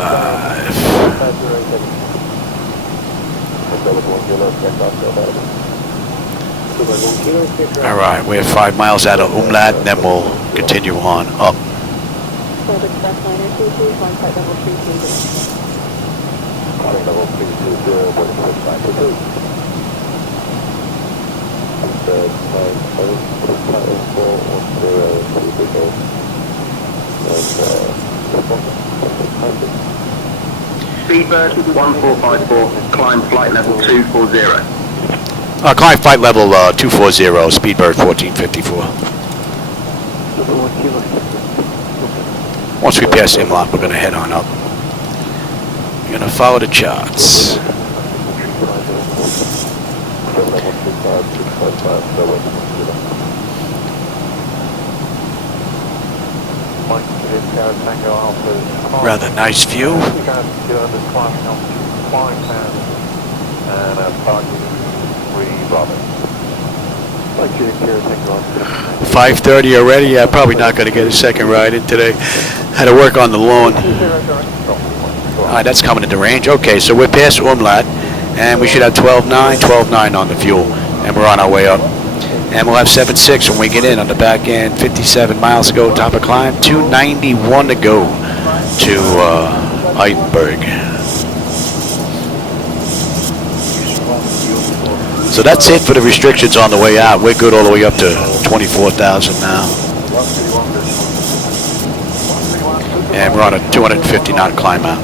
Alright, we're 5 miles out of Umlaut, and then we'll continue on up. Speedbird 1454, climb flight level 240. Climb flight level 240, Speedbird 1454. Once we pass Imlot, we're going to head on up. We're going to follow the charts. Rather nice view. 5:30 already. Yeah, probably not going to get a second ride in today. Had to work on the lawn. Alright, that's coming into range. Okay, so we're past Umlaut, and we should have 12.9, 12.9 on the fuel, and we're on our way up. And we'll have 7.6 when we get in on the back end. 57 miles to go, top of climb. 291 to go to Edinburgh. So that's it for the restrictions on the way out. We're good all the way up to 24,000 now. And we're on a 250 knot climb out.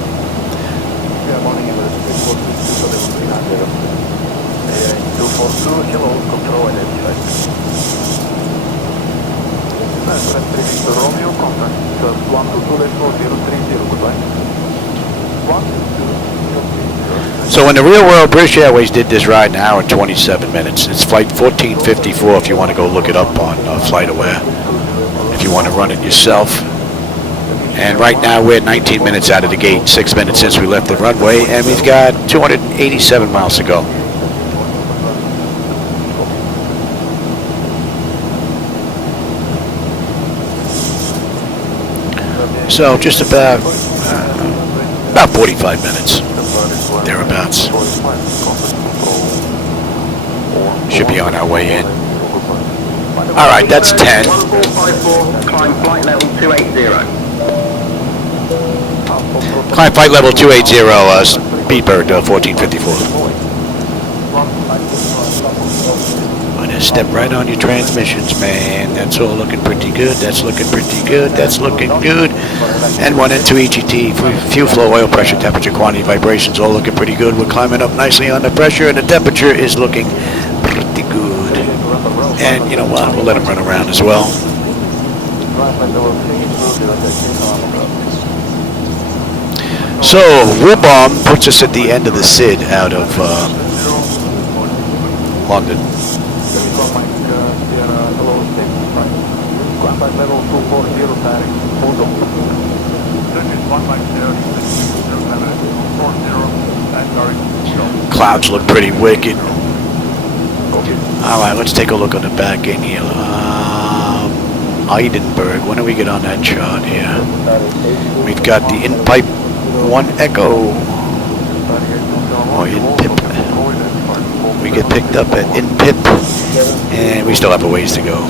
So in the real world, British Airways did this ride in an hour and 27 minutes. It's flight 1454 if you want to go look it up on FlightAware, if you want to run it yourself. And right now we're 19 minutes out of the gate, 6 minutes since we left the runway, and we've got 287 miles to go. So just about 45 minutes, thereabouts. Should be on our way in. All right, that's 10. 1454, climb flight level 280. Climb flight level 280, Speedbird 1454. I'm gonna step right on your transmissions, man. That's all looking pretty good. That's looking pretty good. That's looking good. And 1 and 2 EGT, fuel flow, oil pressure, temperature, quantity, vibrations, all looking pretty good. We're climbing up nicely on the pressure, and the temperature is looking pretty good. And you know what? We'll let them run around as well. So, Wilbom puts us at the end of the SID out of London. Clouds look pretty wicked. Alright, let's take a look on the back end here. Edinburgh, when do we get on that chart here? We've got the in-pipe 1 Echo, or in-pip. We get picked up at in-pip, and we still have a ways to go.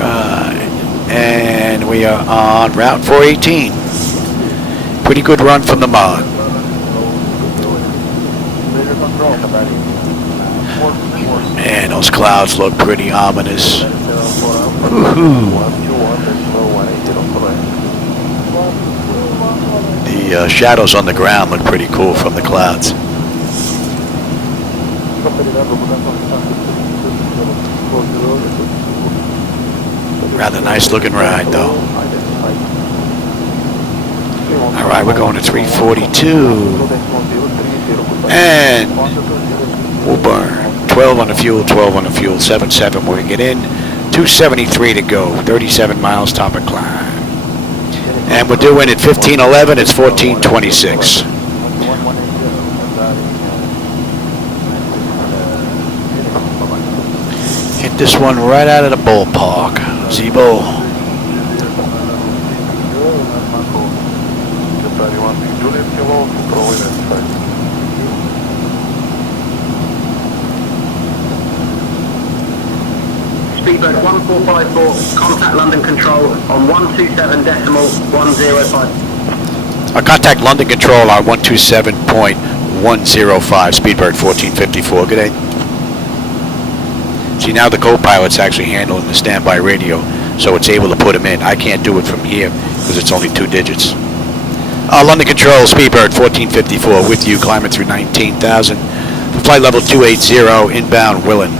Alright, and we are on Route 418. Pretty good run from the mod. Man, those clouds look pretty ominous. The shadows on the ground look pretty cool from the clouds. Rather nice looking ride though. Alright, we're going to 342. And we'll burn 12 on the fuel, 12 on the fuel, 7.7 when we get in, 273 to go, 37 miles top of climb. And we're doing at 15:11, it's 14:26. Hit this one right out of the ballpark. Zibo. Speedbird 1454, contact London Control on 127.105. Contact London Control on 127.105, Speedbird 1454. Good day. See, now the co-pilot's actually handling the standby radio, so it's able to put them in. I can't do it from here because it's only 2 digits. London Control, Speedbird 1454 with you, climbing through 19,000. Flight level 280, inbound Willen.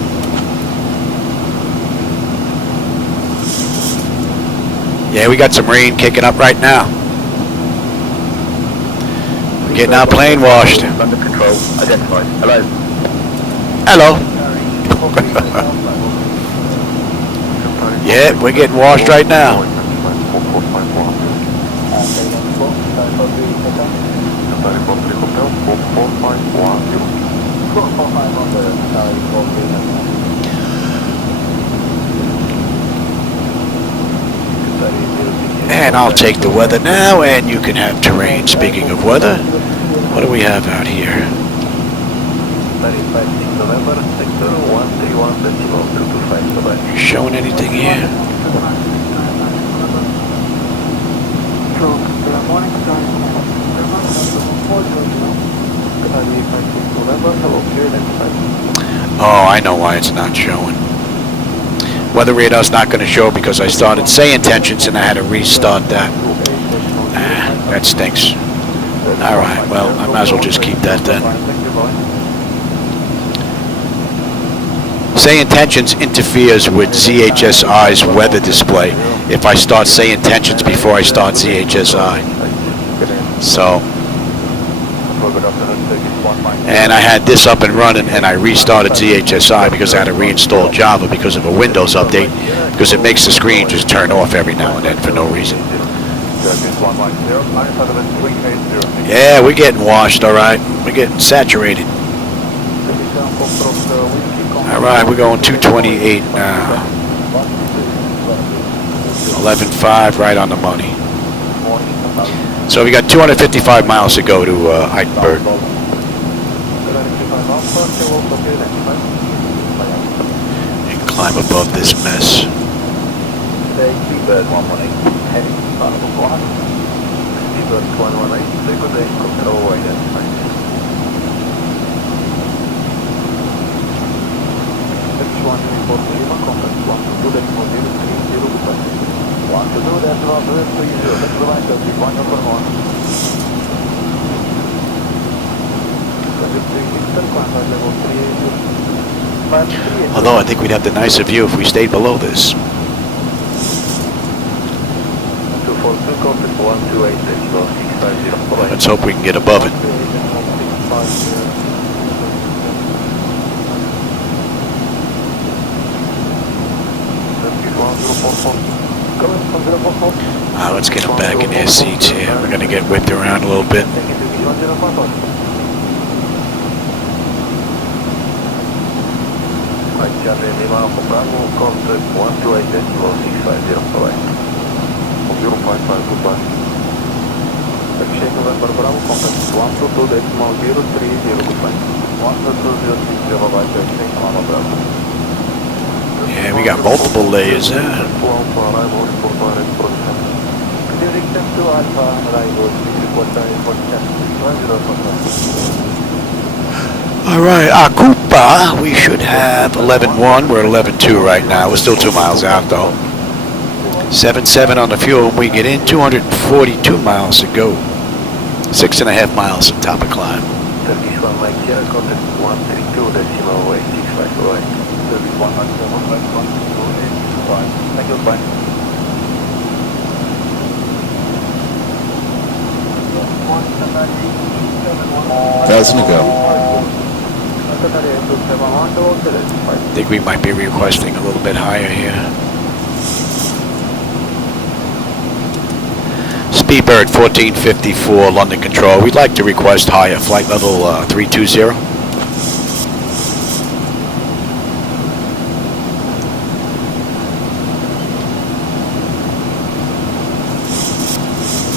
Yeah, we got some rain kicking up right now. We're getting our plane washed. London Control, identified. Hello. Hello. Yeah, we're getting washed right now. And I'll take the weather now, and you can have terrain. Speaking of weather, what do we have out here? Showing anything here? Oh, I know why it's not showing. Weather radar's not going to show because I started SayIntentions and I had to restart that. That stinks. Alright, well, I might as well just keep that then. SayIntentions interferes with ZHSI's weather display if I start SayIntentions before I start ZHSI. So, and I had this up and running and I restarted ZHSI because I had to reinstall Java because of a Windows update, because it makes the screen just turn off every now and then for no reason. Yeah, we're getting washed, alright. We're getting saturated. Alright, we're going 228 now. 11.5, right on the money. So we got 255 miles to go to Edinburgh. And climb above this mess. Although I think we'd have the nicer view if we stayed below this. Let's hope we can get above it. Let's get them back in their seats here. We're going to get whipped around a little bit. Yeah, we got multiple layers there. Alright, Akupa, we should have 11.1. We're at 11.2 right now. We're still 2 miles out though. 7.7 on the fuel. We get in 242 miles to go. 6.5 miles to top of climb. Doesn't it go? I think we might be requesting a little bit higher here. Speedbird 1454, London Control. We'd like to request higher, flight level 320.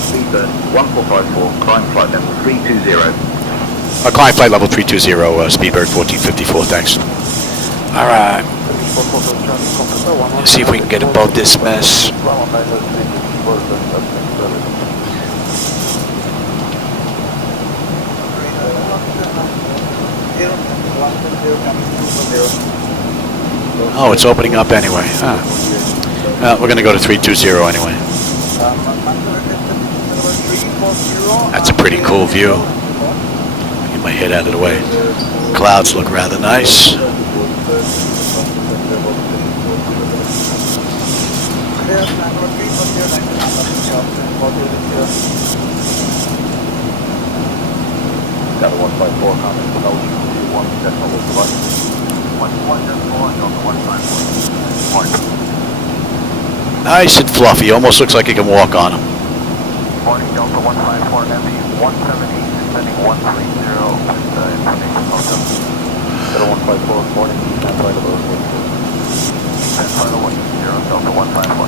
Speedbird 1454, climb flight level 320. Climb flight level 320, Speedbird 1454, thanks. Alright. See if we can get above this mess. Oh, it's opening up anyway. Huh. We're going to go to 320 anyway. That's a pretty cool view. Get my head out of the way. Clouds look rather nice. Got a 154 comment from LG 1 decimal with device. 154, Nice and fluffy. Almost looks like you can walk on them. Morning, Delta 154 Heavy, 170, descending 130 with information hotel. Delta 154, morning, stand by the road. Stand by the 110, Delta 154.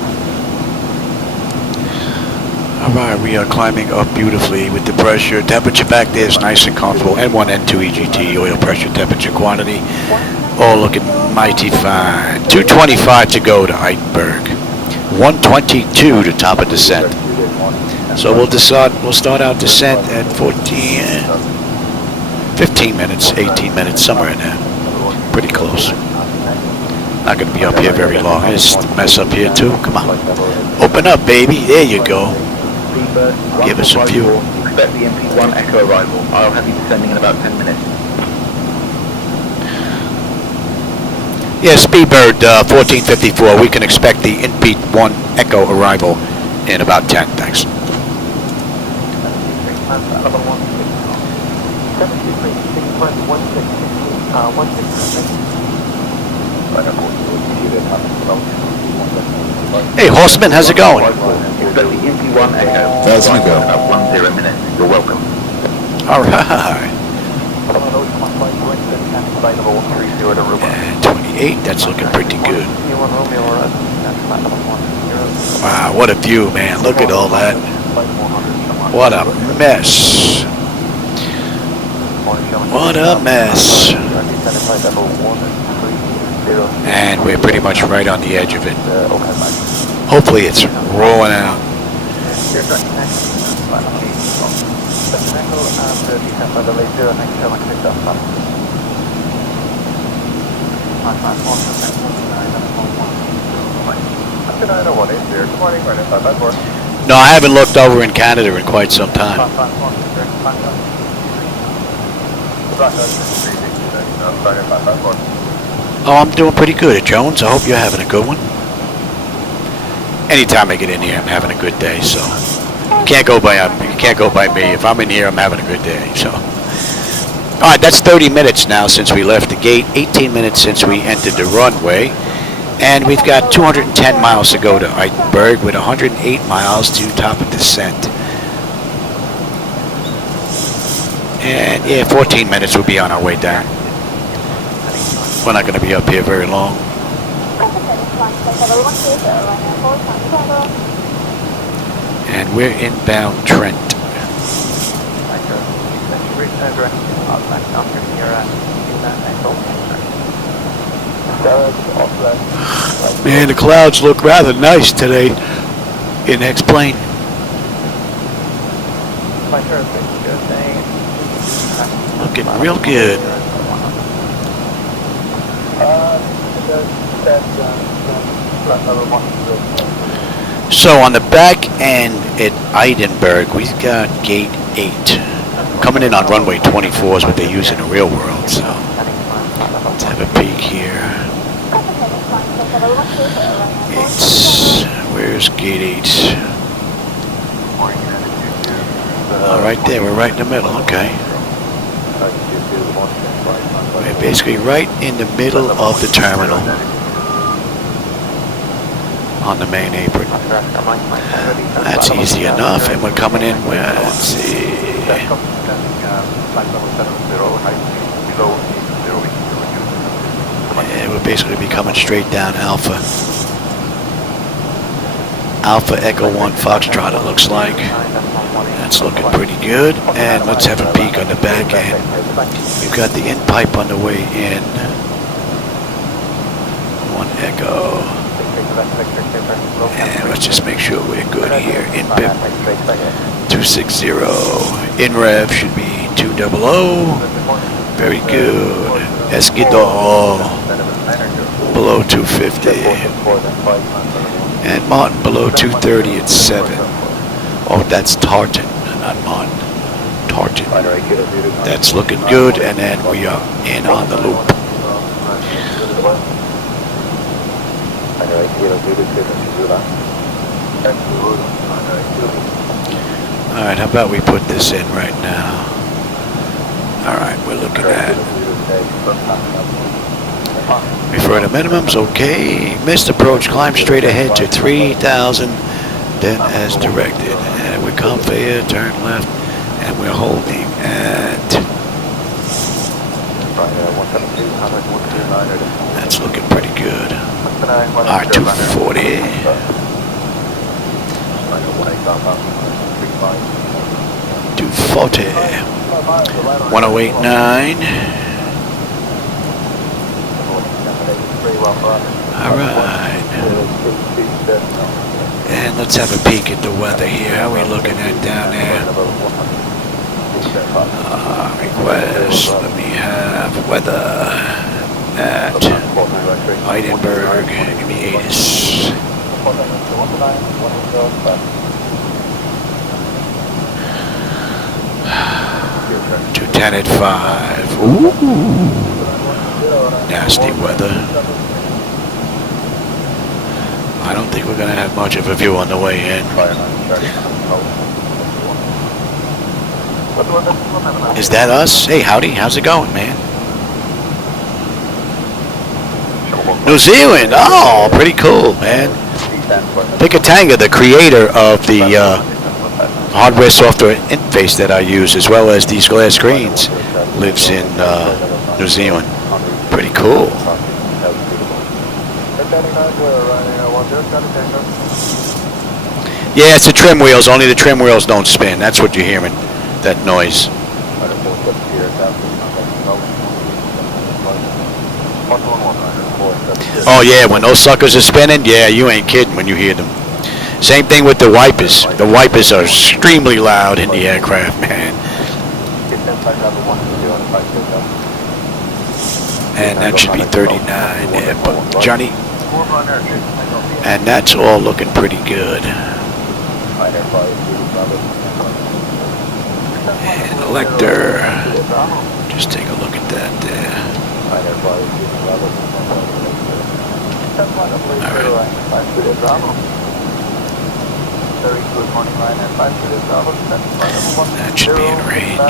Alright, we are climbing up beautifully with the pressure. Temperature back there is nice and comfortable. N1, N2 EGT, oil pressure, temperature, quantity. All looking mighty fine. 225 to go to Edinburgh. 122 to top of descent. So we'll start our descent at 15 minutes, 18 minutes, somewhere in there. Pretty close. Not going to be up here very long. There's a mess up here too. Come on. Open up, baby. There you go. Give us a view. Expect the MP1 Echo arrival. I'll have you descending in about 10 minutes. Yes, Speedbird 1454. We can expect the MP1 Echo arrival in about 10. Thanks. Hey, Horseman, how's it going? That's gonna go. 10 minutes. You're welcome. All right. And 28. That's looking pretty good. Wow, what a view, man! Look at all that. What a mess. What a mess. And we're pretty much right on the edge of it. Hopefully it's rolling out. No, I haven't looked over in Canada in quite some time. Oh, I'm doing pretty good at Jones. I hope you're having a good one. Anytime I get in here, I'm having a good day. So you can't go by me. If I'm in here, I'm having a good day. So, all right, that's 30 minutes now since we left the gate. 18 minutes since we entered the runway, and we've got 210 miles to go to Edinburgh with 108 miles to top of descent. And yeah, 14 minutes we'll be on our way down. We're not going to be up here very long. And we're inbound Trent. Man, the clouds look rather nice today in X-plane. Looking real good. So on the back end at Edinburgh, we've got gate 8. Coming in on runway 24 is what they use in the real world. So let's have a peek here. Where's gate 8? Oh, right there. We're right in the middle. Okay. We're basically right in the middle of the terminal on the main apron. That's easy enough, and we're coming in. Let's see. Yeah, we'll basically be coming straight down Alpha. Alpha Echo 1 Foxtrot, it looks like. That's looking pretty good. And let's have a peek on the back end. We've got the in pipe on the way in. Echo. And let's just make sure we're good here. In PIP 260. In rev should be 200. Very good. Esquidor below 250. And Martin below 230 at 7. Oh, that's Tartan, not Martin. Tartan. That's looking good, and then we are in on the loop. Alright, how about we put this in right now? Alright, we're looking at refer to minimums, okay. Missed approach, climb straight ahead to 3,000, then as directed. And we come fair, turn left, and we're holding at... That's looking pretty good. R240. 240. 1089. Alright. And let's have a peek at the weather here. How are we looking at down there? Request. Let me have weather at Edinburgh. Give me ATIS. 210 at 5. Ooh. Nasty weather. I don't think we're going to have much of a view on the way in. Is that us? Hey, howdy. How's it going, man? New Zealand. Oh, pretty cool, man. Pikatanga, the creator of the hardware software interface that I use, as well as these glass screens, lives in New Zealand. Pretty cool. Yeah, it's the trim wheels. Only the trim wheels don't spin. That's what you're hearing, that noise. Oh yeah, when those suckers are spinning, yeah, you ain't kidding when you hear them. Same thing with the wipers. The wipers are extremely loud in the aircraft, man. And that should be 39 there, but Johnny. And that's all looking pretty good. And Elector. Just take a look at that there. That should be in range.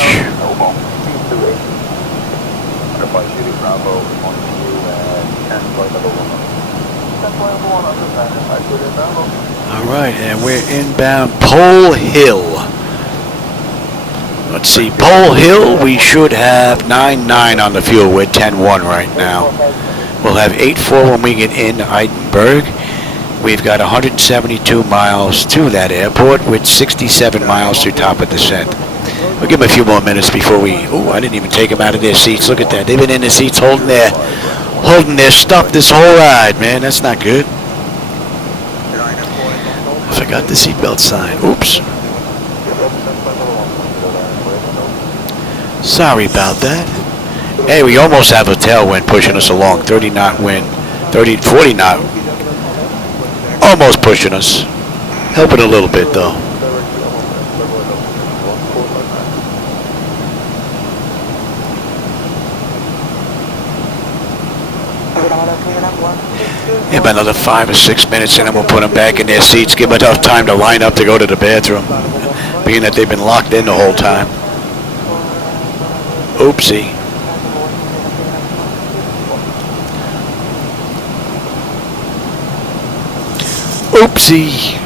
Alright, and we're inbound Pole Hill. Let's see, Pole Hill, we should have 9.9 on the fuel. We're 10.1 right now. We'll have 8.4 when we get in Edinburgh. We've got 172 miles to that airport with 67 miles to top of descent. We'll give them a few more minutes before we... Ooh, I didn't even take them out of their seats. Look at that. They've been in their seats holding their stuff this whole ride, man. That's not good. I forgot the seatbelt sign. Oops. Sorry about that. Hey, we almost have a tailwind pushing us along. 30 knot wind. 40 knot. Almost pushing us. Helping a little bit though. Yeah, about another 5 or 6 minutes and then we'll put them back in their seats. Give them enough time to line up to go to the bathroom. Being that they've been locked in the whole time. Oopsie. Oopsie.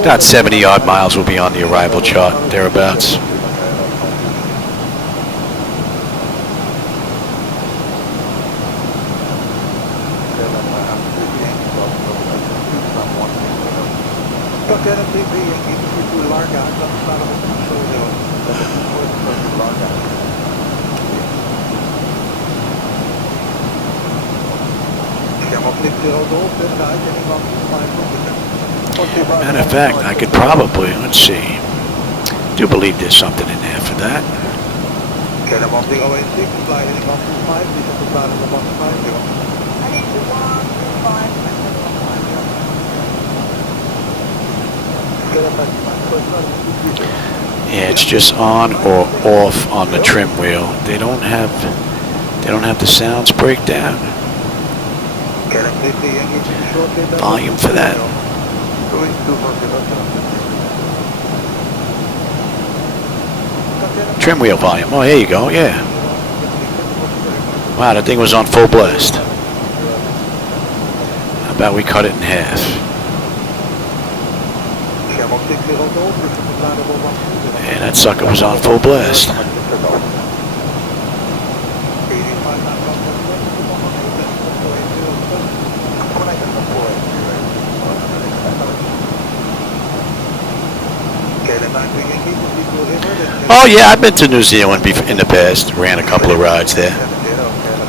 About 70 odd miles will be on the arrival chart, thereabouts. Matter of fact, I could probably, let's see, I do believe there's something in there for that. Yeah, it's just on or off on the trim wheel. They don't have the sounds break down. Volume for that. Trim wheel volume. Oh, here you go. Yeah. Wow, that thing was on full blast. How about we cut it in half? And that sucker was on full blast. Oh yeah, I've been to New Zealand in the past. Ran a couple of rides there.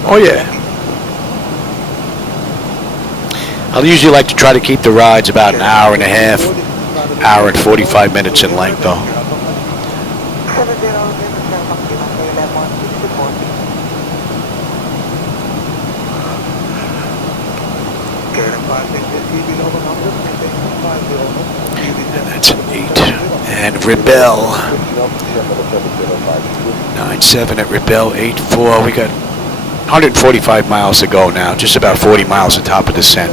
Oh yeah. I'll usually like to try to keep the rides about an hour and a half, hour and 45 minutes in length though. And that's an 8. And Rebel. 9-7 at Rebel, 8-4. We got 145 miles to go now. Just about 40 miles at top of descent.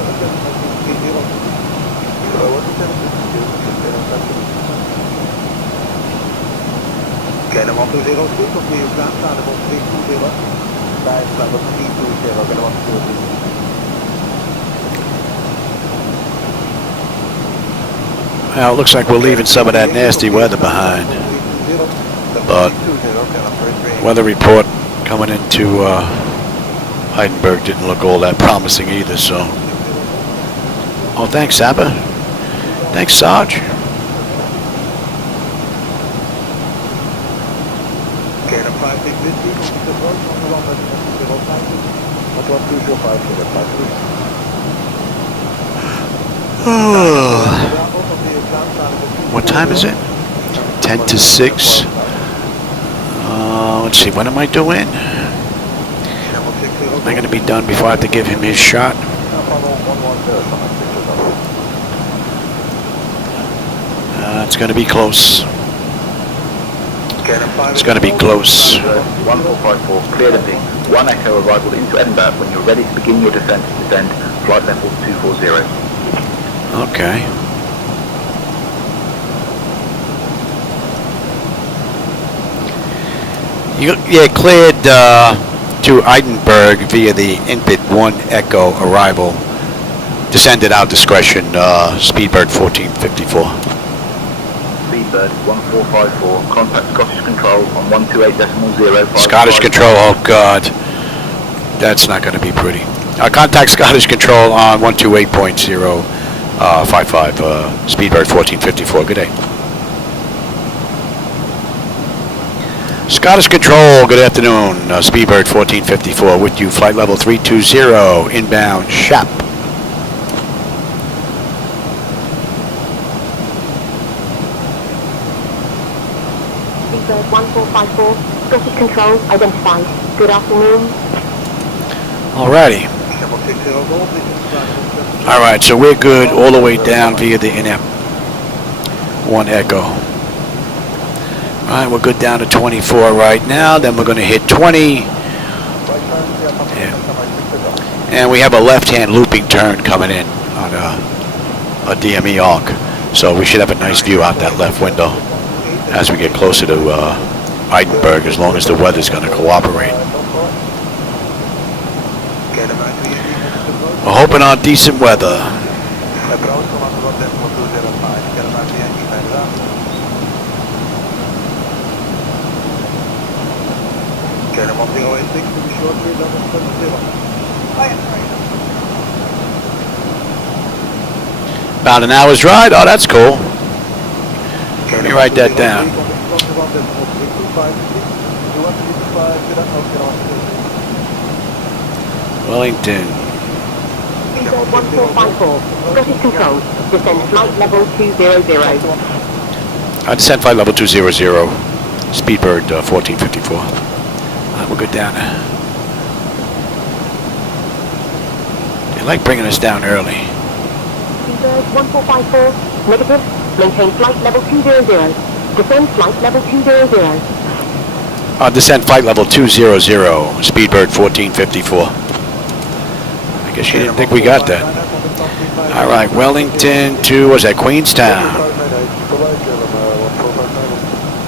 Well, it looks like we're leaving some of that nasty weather behind. But weather report coming into Edinburgh didn't look all that promising either, so. Oh, thanks, Saba. Thanks, Sarge. What time is it? 10 to 6. Let's see, what am I doing? Am I going to be done before I have to give him his shot? It's going to be close. It's going to be close. 1454, clear the ping. 1 Echo arrival into Edinburgh. When you're ready to begin your descent, descend flight level 240. Okay. Yeah, cleared to Edinburgh via the Input 1 Echo arrival. Descended out discretion, Speedbird 1454. Speedbird 1454, contact Scottish Control on 128.055. Scottish Control, oh God. That's not going to be pretty. Contact Scottish Control on 128.055, Speedbird 1454, good day. Scottish Control, good afternoon. Speedbird 1454 with you, flight level 320, inbound Shap. Speedbird 1454, Scottish Control identified. Good afternoon. Alrighty. Alright, so we're good all the way down via the INEP 1 Echo. Alright, we're good down to 24 right now, then we're going to hit 20. Yeah. And we have a left-hand looping turn coming in on a DME arc. So we should have a nice view out that left window as we get closer to Edinburgh, as long as the weather's going to cooperate. We're hoping on decent weather. About an hour's ride? Oh, that's cool. Let me write that down. Wellington. 1454, British Control, descend flight level 200. Descent flight level 200, Speedbird 1454. We'll go down there. They like bringing us down early. Speedbird 1454, negative, maintain flight level 200. Descend flight level 200. Descent flight level 200, Speedbird 1454. I guess you didn't think we got that. All right, Wellington to, was that Queenstown?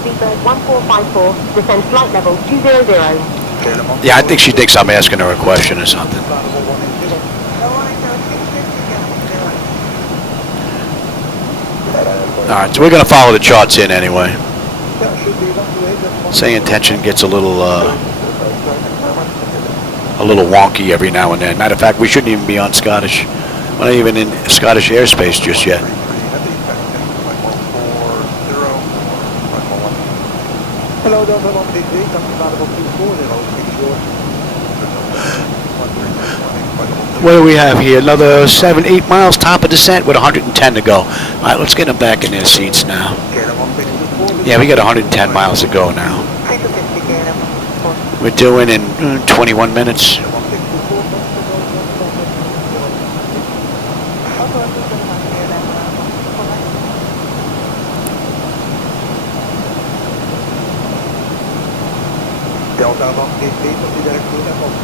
Speedbird 1454, descend flight level 200. Yeah, I think she thinks I'm asking her a question or something. All right, so we're going to follow the charts in anyway. SayIntention gets a little wonky every now and then. Matter of fact, we shouldn't even be on Scottish. We're not even in Scottish airspace just yet. Hello, Delta 133, coming out of 24, What do we have here? Another 7-8 miles top of descent with 110 to go. All right, let's get them back in their seats now. Yeah, we got 110 miles to go now. We're doing in 21 minutes. Delta 133, consider cruise at home.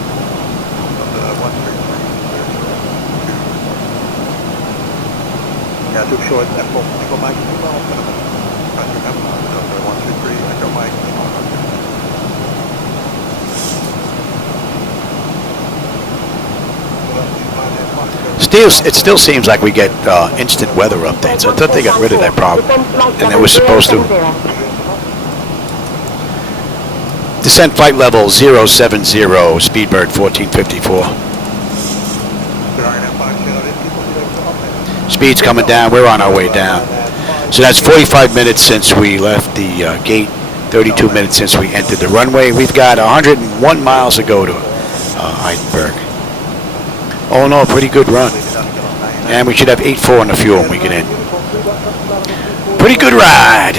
Yeah, too short, F1, Echo Mike, Delta 133, Echo Mike, It still seems like we get instant weather updates. I thought they got rid of that problem, and they were supposed to. Descent flight level 070, Speedbird 1454. Speed's coming down. We're on our way down. So that's 45 minutes since we left the gate, 32 minutes since we entered the runway. We've got 101 miles to go to Edinburgh. All in all, pretty good run. And we should have 8.4 on the fuel when we get in. Pretty good ride.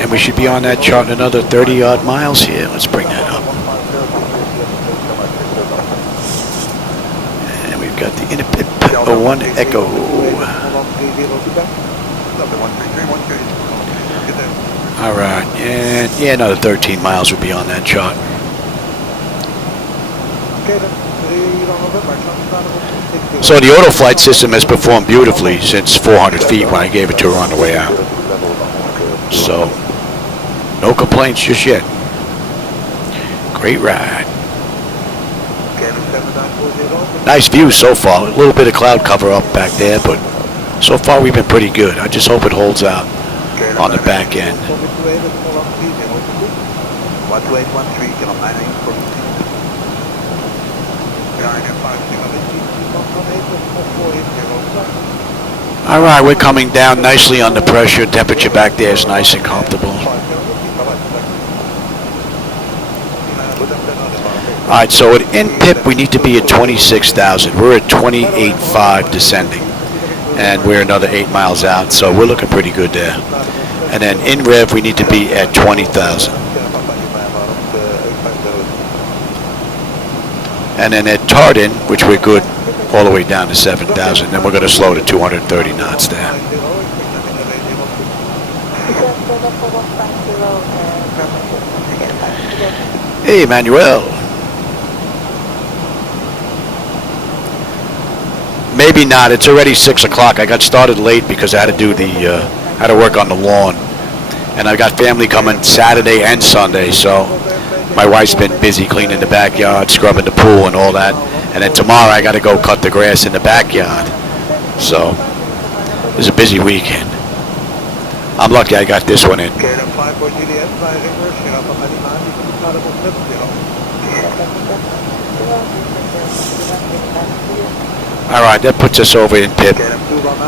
And we should be on that chart in another 30-odd miles here. Let's bring that up. And we've got the Inipip 01 Echo. All right, and yeah, another 13 miles would be on that chart. So the auto flight system has performed beautifully since 400 feet when I gave it to her on the way out. So, no complaints just yet. Great ride. Nice view so far. A little bit of cloud cover up back there, but so far we've been pretty good. I just hope it holds out on the back end. All right, we're coming down nicely under pressure. Temperature back there is nice and comfortable. All right, so at in-pip, we need to be at 26,000. We're at 28.5 descending, and we're another 8 miles out, so we're looking pretty good there. And then in rev, we need to be at 20,000. And then at Tardin, which we're good, all the way down to 7,000. Then we're going to slow to 230 knots there. Hey, Emmanuel. Maybe not. It's already 6 o'clock. I got started late because I had to do had to work on the lawn, and I got family coming Saturday and Sunday. So my wife's been busy cleaning the backyard, scrubbing the pool, and all that. And then tomorrow I got to go cut the grass in the backyard. So it was a busy weekend. I'm lucky I got this one in. Alright, that puts us over in PIP,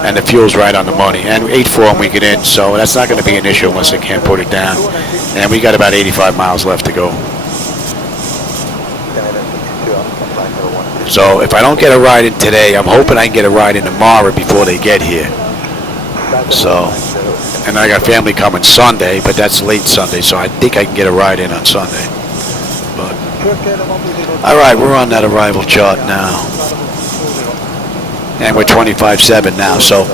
and the fuel's right on the money, and 8-4 when we get in, so that's not going to be an issue unless I can't put it down. And we got about 85 miles left to go. So if I don't get a ride in today, I'm hoping I can get a ride in tomorrow before they get here. So, and I got family coming Sunday, but that's late Sunday, so I think I can get a ride in on Sunday. But alright, we're on that arrival chart now. And we're 25.7 now, so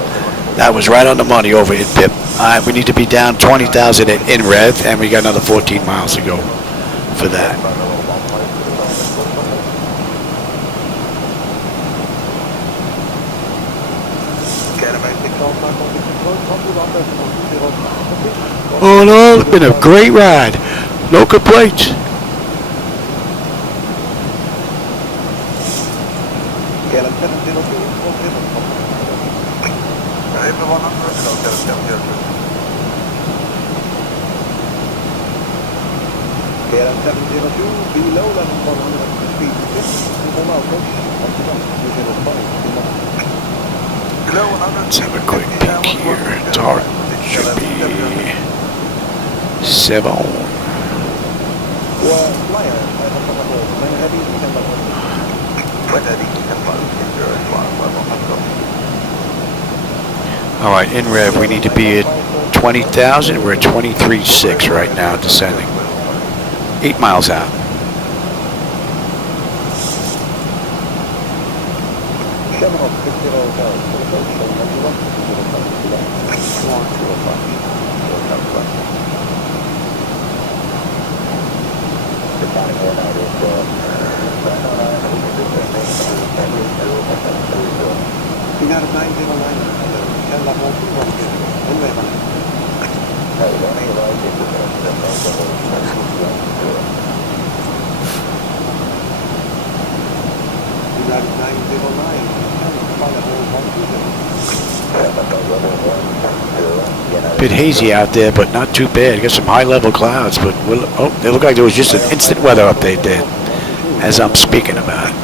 that was right on the money over in PIP. Alright, we need to be down 20,000 in rev, and we got another 14 miles to go for that. Oh no, it's been a great ride. No complaints. Let's have a quick peek here. Target should be 7. Alright, in rev, we need to be at 20,000. We're at 23.6 right now, descending. 8 miles out. Bit hazy out there, but not too bad. Got some high-level clouds, but oh, they look like there was just an instant weather update there, as I'm speaking about it.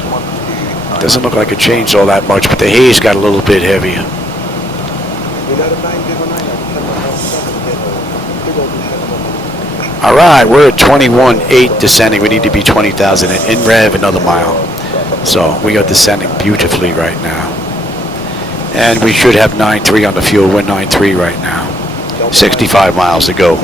Doesn't look like it changed all that much, but the haze got a little bit heavier. All right, we're at 21.8 descending. We need to be 20,000 in rev, another mile. So we are descending beautifully right now. And we should have 9.3 on the fuel. We're 9.3 right now. 65 miles to go.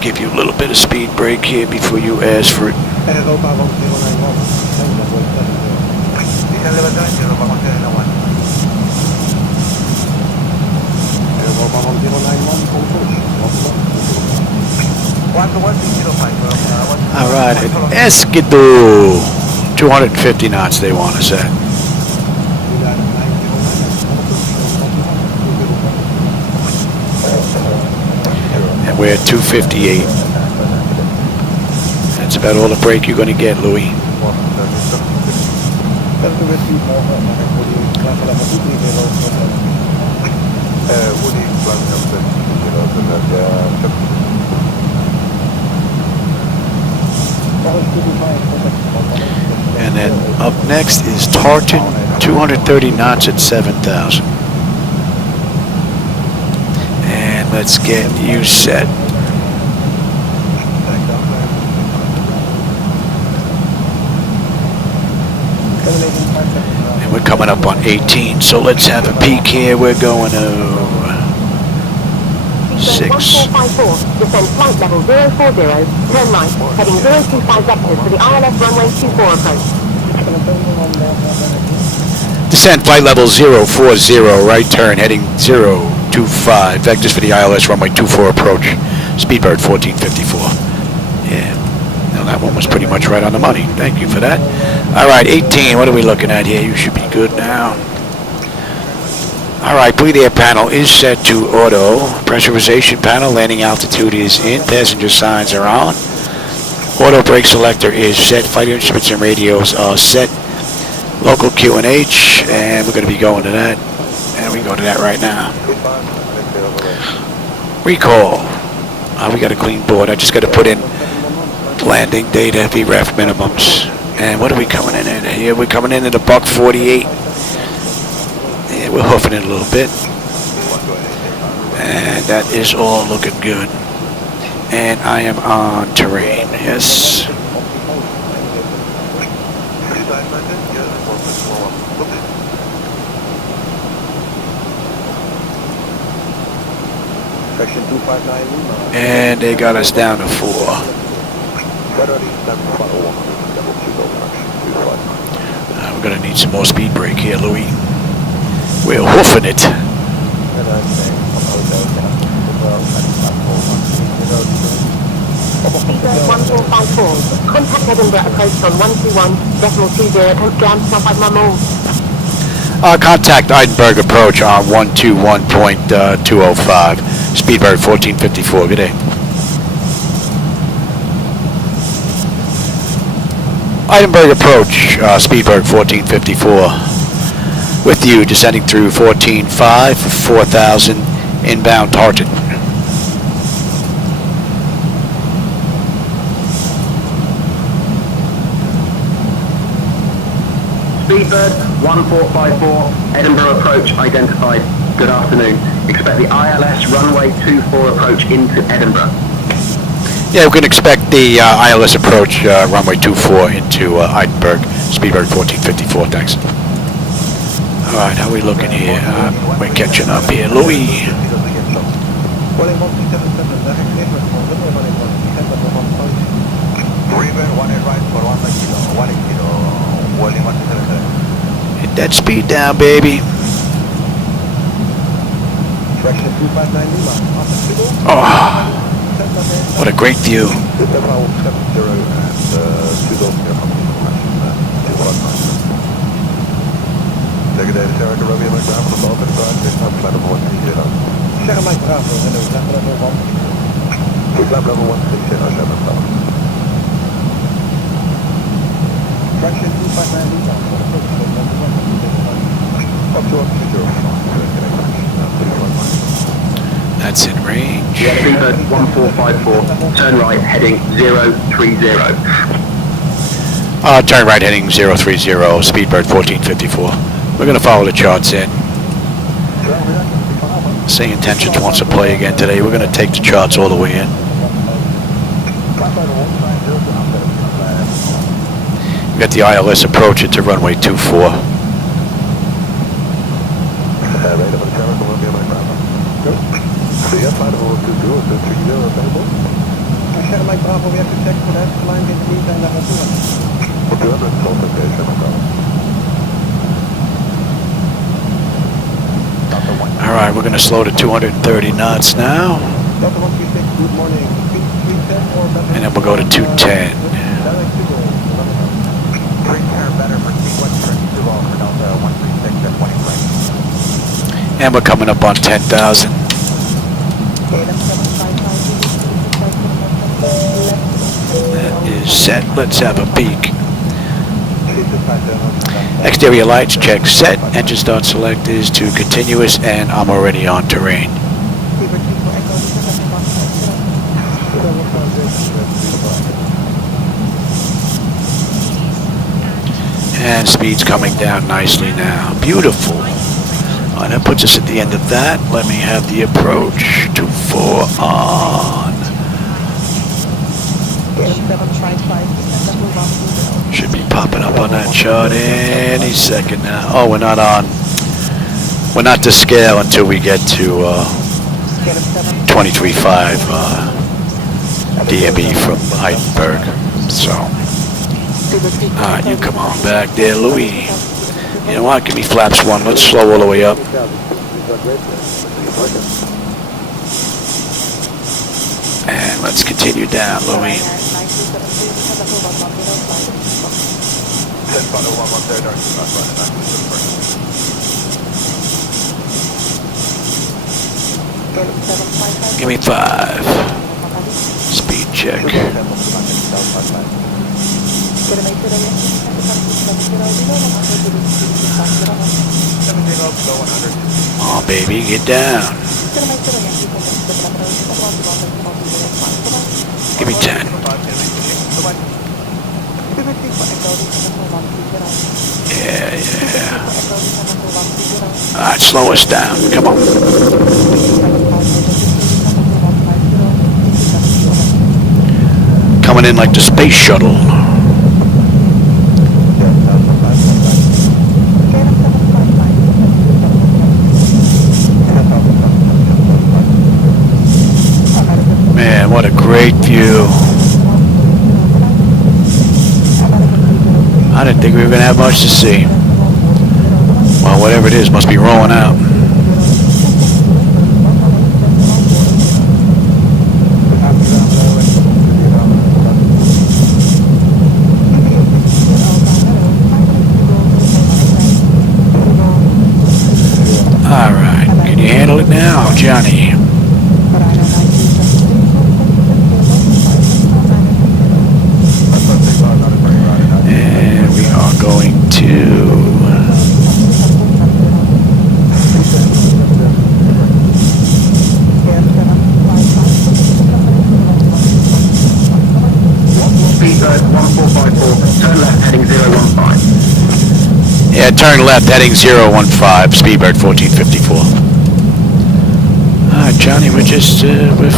Give you a little bit of speed break here before you ask for it. All right, Esquido, 250 knots they want us at. And we're at 258. That's about all the break you're going to get, Louis. And then up next is Tartan, 230 knots at 7,000. And let's get you set. And we're coming up on 18, so let's have a peek here. We're going to 6. 1454, descend flight level 040, turn right, heading 025 vectors for the ILS runway 24 approach. Descend flight level 040, right turn, heading 025, vectors for the ILS runway 24 approach, Speedbird 1454. Yeah, now that one was pretty much right on the money. Thank you for that. All right, 18, what are we looking at here? You should be good now. All right, bleed air panel is set to auto. Pressurization panel, landing altitude is in. Passenger signs are on. Auto brake selector is set. Flight instruments and radios are set. Local QNH, and we're going to be going to that. And we can go to that right now. Recall. We got a clean board. I just got to put in landing data, VREF minimums. And what are we coming in at here? We're coming in at a buck 48. Yeah, we're hoofing it a little bit. And that is all looking good. And I am on terrain, yes. And they got us down to 4. We're going to need some more speed brake here, Louis. We're hoofing it. Speedbird 1454. Contact Edinburgh approach on 121.20. Don't jam yourself like my move. Contact Edinburgh approach on 121.205. Speedbird 1454. Good day. Edinburgh approach, Speedbird 1454. With you, descending through 14.5 for 4,000 inbound target. Speedbird 1454, Edinburgh approach identified. Good afternoon. Expect the ILS runway 24 approach into Edinburgh. Yeah, we can expect the ILS approach runway 24 into Edinburgh. Speedbird 1454, thanks. All right, how are we looking here? We're catching up here. Louis. Hit that speed down, baby. Oh, what a great view. That's in range. Speedbird 1454, turn right heading 030. Turn right heading 030, Speedbird 1454. We're going to follow the charts in. SayIntentions wants to play again today. We're going to take the charts all the way in. We got the ILS approach into runway 24. All right, we're going to slow to 230 knots now. And then we'll go to 210. And we're coming up on 10,000. That is set. Let's have a peek. Exterior lights, check set. Engine start select is to continuous, and I'm already on terrain. And speed's coming down nicely now. Beautiful. That puts us at the end of that. Let me have the approach. 24 on. Should be popping up on that chart any second now. Oh, we're not on. We're not to scale until we get to 23.5 DME from Edinburgh. So, alright, you come on back there, Louis. You know what? Give me flaps 1. Let's slow all the way up. And let's continue down, Louis. Give me 5. Speed check. Oh, baby, get down. Give me 10. Yeah. Alright, slow us down. Come on. Coming in like the space shuttle. Man, what a great view. I didn't think we were going to have much to see. Well, whatever it is must be rolling out. All right, can you handle it now, Johnny? And we are going to... Speedbird 1454, turn left heading 015. Yeah, turn left heading 015, Speedbird 1454. Alright, Johnny, we're just we're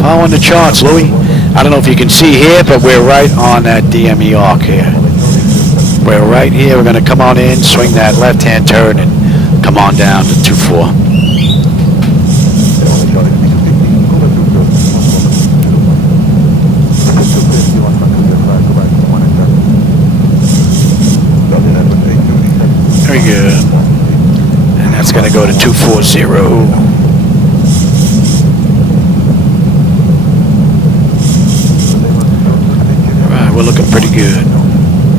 following the charts, Louis. I don't know if you can see here, but we're right on that DME arc here. We're right here. We're going to come on in, swing that left-hand turn, and come on down to 24. Very good. And that's going to go to 240. Alright, we're looking pretty good.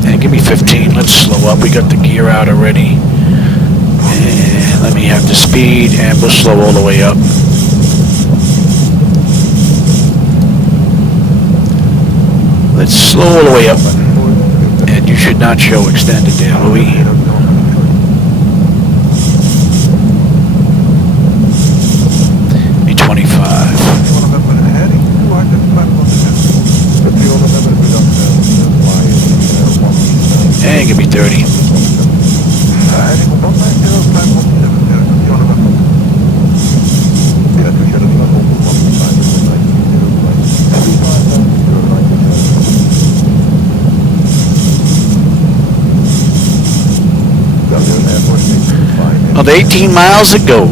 And give me 15. Let's slow up. We got the gear out already. And let me have the speed, and we'll slow all the way up. Let's slow all the way up. And you should not show extended there, Louis. And give me 30. Another 18 miles to go.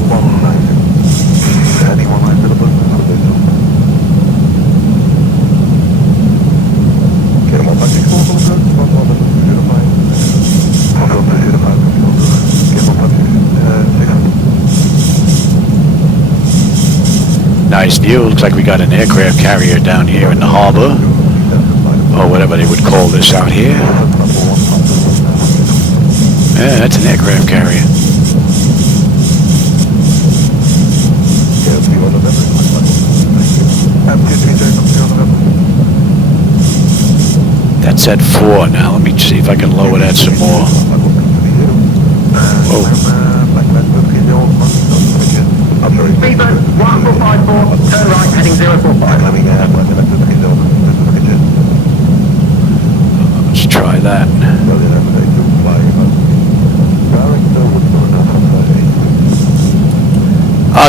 Nice view. Looks like we got an aircraft carrier down here in the harbor, or whatever they would call this out here. Yeah, that's an aircraft carrier. That's at 4 now. Let me see if I can lower that some more. Whoa. Speedbird 1454, turn right heading 045. Let's try that.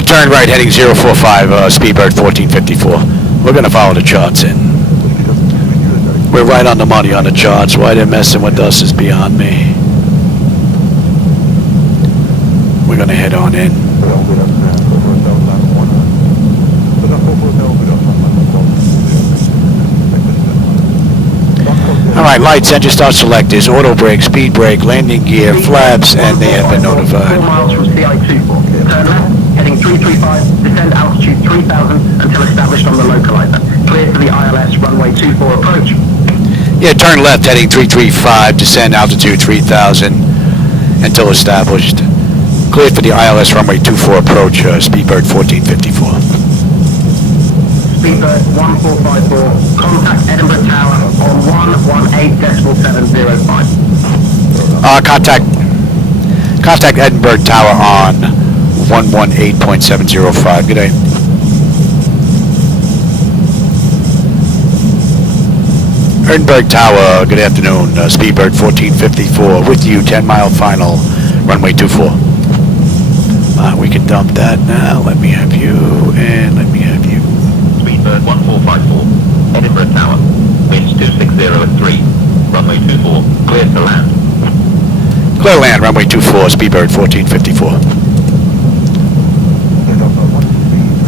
Turn right heading 045, Speedbird 1454. We're going to follow the charts in. We're right on the money on the charts. Why they're messing with us is beyond me. We're going to head on in. Alright, lights, engine start selectors, auto brake, speed brake, landing gear, flaps, and they have been notified. 4 miles from CI24. Turn left, heading 335, descend altitude 3000 until established on the localizer. Clear for the ILS runway 24 approach. Yeah, turn left heading 335, descend altitude 3000 until established. Cleared for the ILS runway 24 approach, Speedbird 1454. Speedbird 1454, contact Edinburgh Tower on 118.705. Contact Edinburgh Tower on 118.705. Good day. Edinburgh Tower, good afternoon. Speedbird 1454 with you, 10-mile final, runway 24. We can dump that now. Let me have you, and let me have you. Speedbird 1454, Edinburgh Tower, winds 260 at 3, runway 24, clear to land. Clear land, runway 24, Speedbird 1454.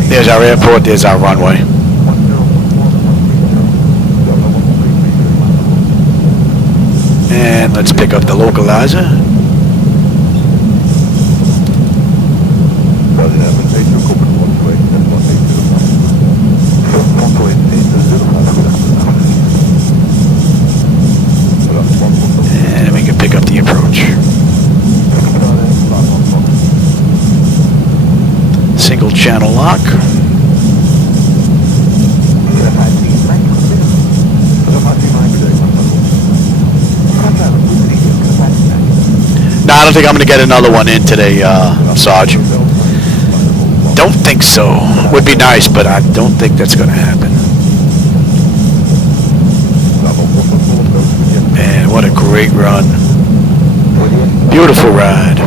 There's our airport, there's our runway. And let's pick up the localizer. And we can pick up the approach. Single channel lock. No, I don't think I'm going to get another one in today, Sarge. Don't think so. Would be nice, but I don't think that's going to happen. Man, what a great run. Beautiful ride.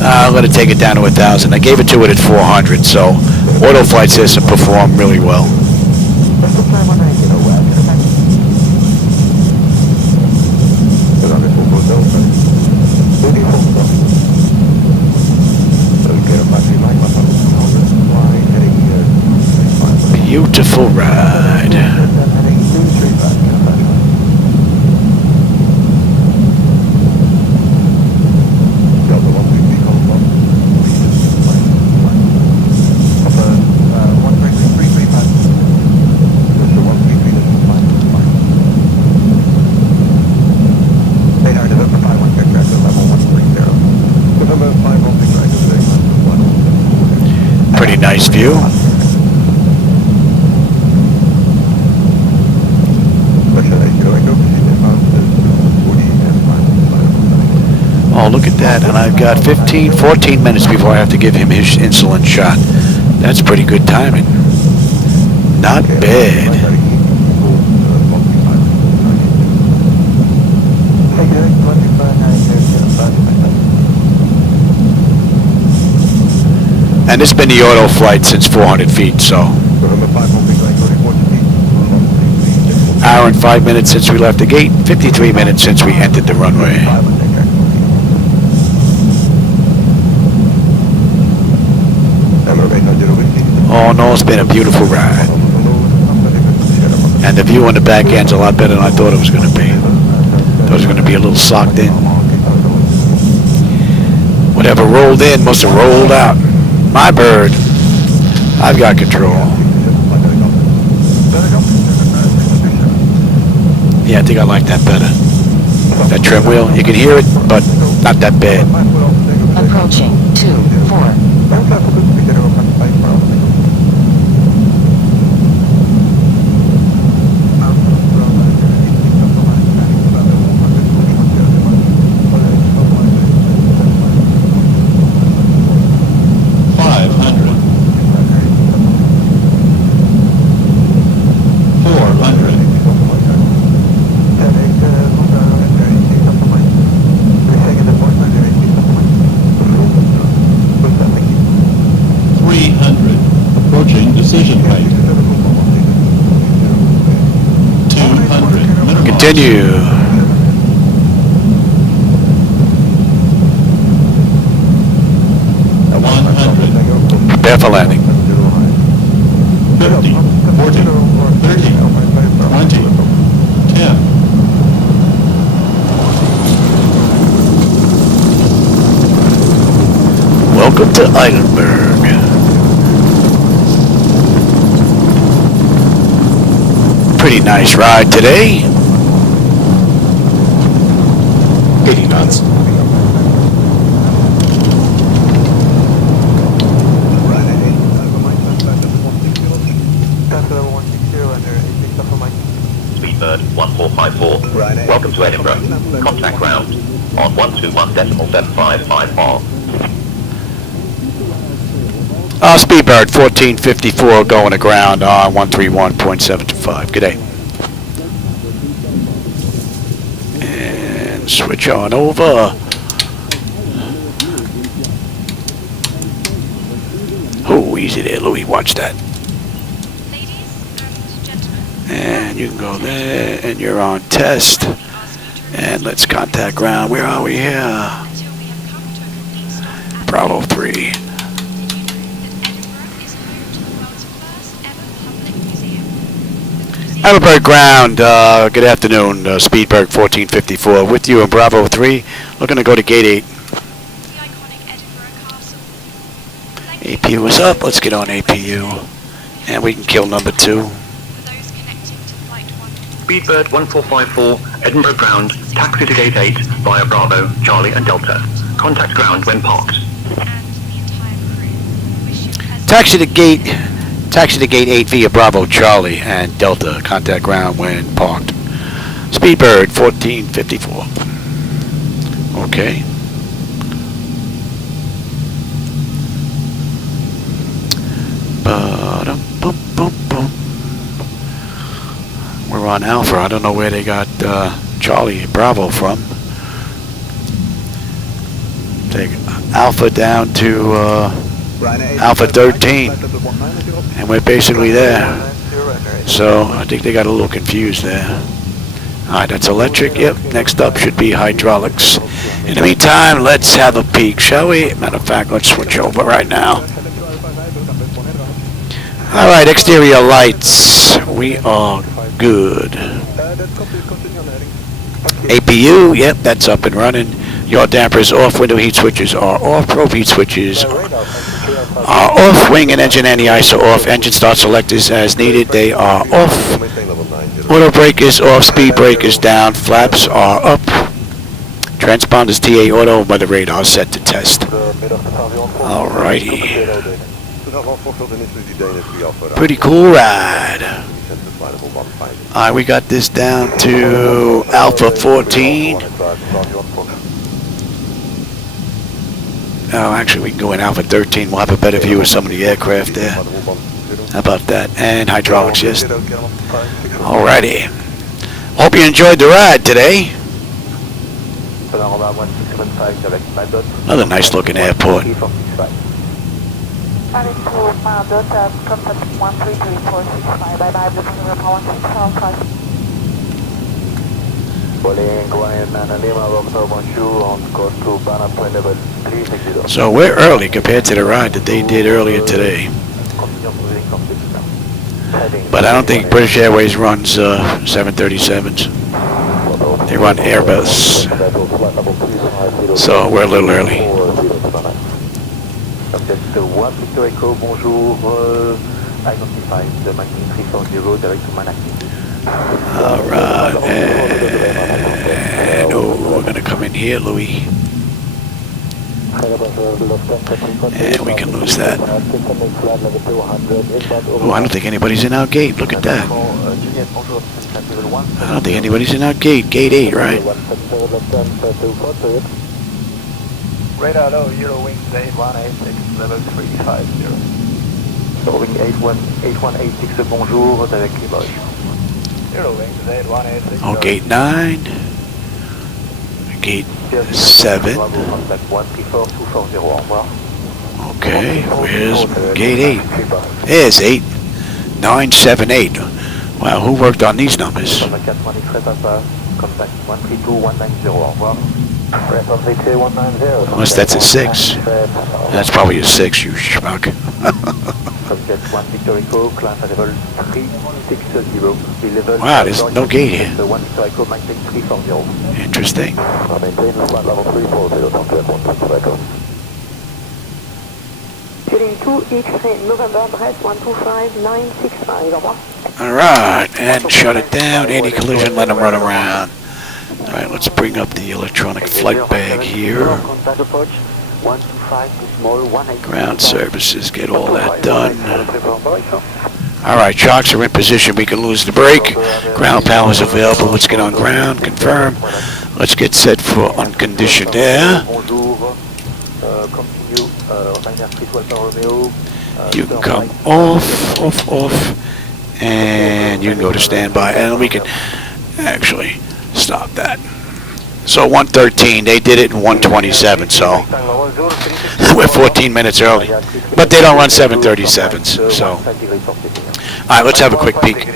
I'm going to take it down to 1,000. I gave it to it at 400, so auto flight system performed really well. Beautiful ride. Pretty nice view. Oh, look at that. And I've got 14 minutes before I have to give him his insulin shot. That's pretty good timing. Not bad. And it's been the auto flight since 400 feet, so. Hour and 5 minutes since we left the gate, 53 minutes since we entered the runway. Oh no, it's been a beautiful ride. And the view on the back end's a lot better than I thought it was going to be. Thought it was going to be a little socked in. Whatever rolled in must have rolled out. My bird. I've got control. Yeah, I think I like that better. That trim wheel, you can hear it, but not that bad. Approaching 2-4. Continue. Prepare for landing. 50, 40, 30, 20, 10. Welcome to Edinburgh. Pretty nice ride today. 80 knots. Speedbird 1454. Welcome to Edinburgh. Contact ground on 121.755 miles. Speedbird 1454 going to ground on 131.725. Good day. And switch on over. Oh, easy there, Louis. Watch that. And you can go there, and you're on test. And let's contact ground. Where are we here? Bravo 3. Edinburgh ground, good afternoon, Speedbird 1454 with you in Bravo 3. Looking to go to gate 8. APU is up, let's get on APU. And we can kill number 2. Speedbird 1454, Edinburgh ground, taxi to gate 8 via Bravo, Charlie and Delta. Contact ground when parked. Taxi to gate 8 via Bravo, Charlie and Delta. Contact ground when parked. Speedbird 1454. Okay. We're on Alpha. I don't know where they got Charlie and Bravo from. Take Alpha down to Alpha 13. And we're basically there. So I think they got a little confused there. Alright, that's electric. Yep, next up should be hydraulics. In the meantime, let's have a peek, shall we? Matter of fact, let's switch over right now. Alright, exterior lights. We are good. APU, yep, that's up and running. Yaw dampers off, window heat switches are off, probe heat switches are off, wing and engine anti-iso off, engine start selectors as needed, they are off. Auto brake is off, speed brake is down, flaps are up. Transponders TA auto, weather radar set to test. Alrighty. Pretty cool ride. Alright, we got this down to Alpha 14. Oh, actually, we can go in Alpha 13. We'll have a better view of some of the aircraft there. How about that? And hydraulics, yes. Alrighty. Hope you enjoyed the ride today. Another nice looking airport. So we're early compared to the ride that they did earlier today. But I don't think British Airways runs 737s. They run Airbus. So we're a little early. Alright, and we're going to come in here, Louis. And we can lose that. Oh, I don't think anybody's in our gate. Look at that. I don't think anybody's in our gate. Gate 8, right? Radar low, Euro wings 8186, level 350. Euro wing 8186, bonjour, avec éloge. Euro wings 8186. Oh, gate 9. Gate 7. Okay, where's gate 8? There's 8. 978. Wow, who worked on these numbers? Unless that's a 6. That's probably a 6, you schmuck. Wow, there's no gate here. Interesting. Heading 2 X-ray, November, Brest 125965. Au revoir. All right, and shut it down. Anti-collision, let them run around. All right, let's bring up the electronic flight bag here. Ground services, get all that done. All right, chocks are in position. We can lose the brake. Ground power is available. Let's get on ground, confirm. Let's get set for unconditioned air. You can come off, and you can go to standby. And we can actually stop that. So 113, they did it in 127, so we're 14 minutes early. But they don't run 737s, so. All right, let's have a quick peek.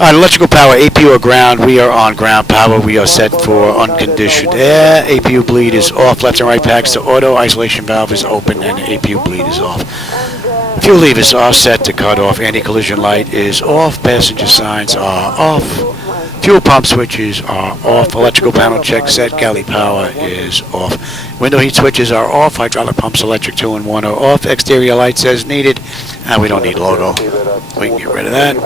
All right, electrical power, APU or ground. We are on ground power. We are set for unconditioned air. APU bleed is off. Left and right packs to auto. Isolation valve is open, and the APU bleed is off. Fuel levers are set to cut off. Anti-collision light is off. Passenger signs are off. Fuel pump switches are off. Electrical panel check set. Galley power is off. Window heat switches are off. Hydraulic pumps, electric 2 and 1 are off. Exterior lights as needed. We don't need logo. We can get rid of that.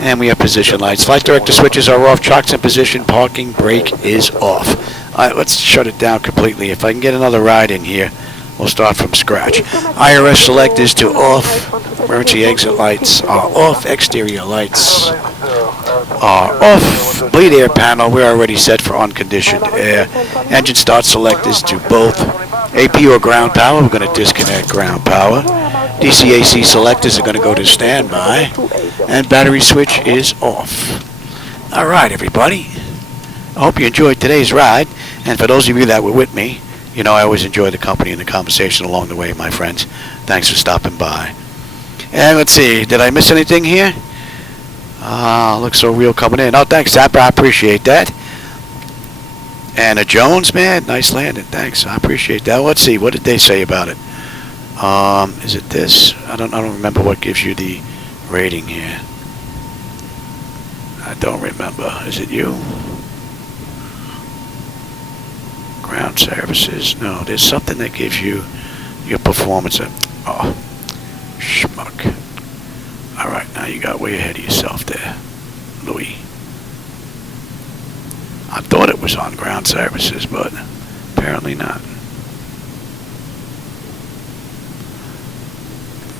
And we have position lights. Flight director switches are off. Chocks in position. Parking brake is off. All right, let's shut it down completely. If I can get another ride in here, we'll start from scratch. IRS selectors to off. Emergency exit lights are off. Exterior lights are off. Bleed air panel, we're already set for unconditioned air. Engine start selectors to both. AP or ground power, we're going to disconnect ground power. DC-AC selectors are going to go to standby. And battery switch is off. All right, everybody. I hope you enjoyed today's ride. And for those of you that were with me, you know I always enjoy the company and the conversation along the way, my friends. Thanks for stopping by. And let's see, did I miss anything here? Looks so real coming in. Oh, thanks, Zapper. I appreciate that. And a Jones, man, nice landing. Thanks, I appreciate that. Let's see, what did they say about it? Is it this? I don't remember what gives you the rating here. I don't remember. Is it you? Ground services. No, there's something that gives you your performance. Oh, schmuck. All right, now you got way ahead of yourself there, Louis. I thought it was on ground services, but apparently not.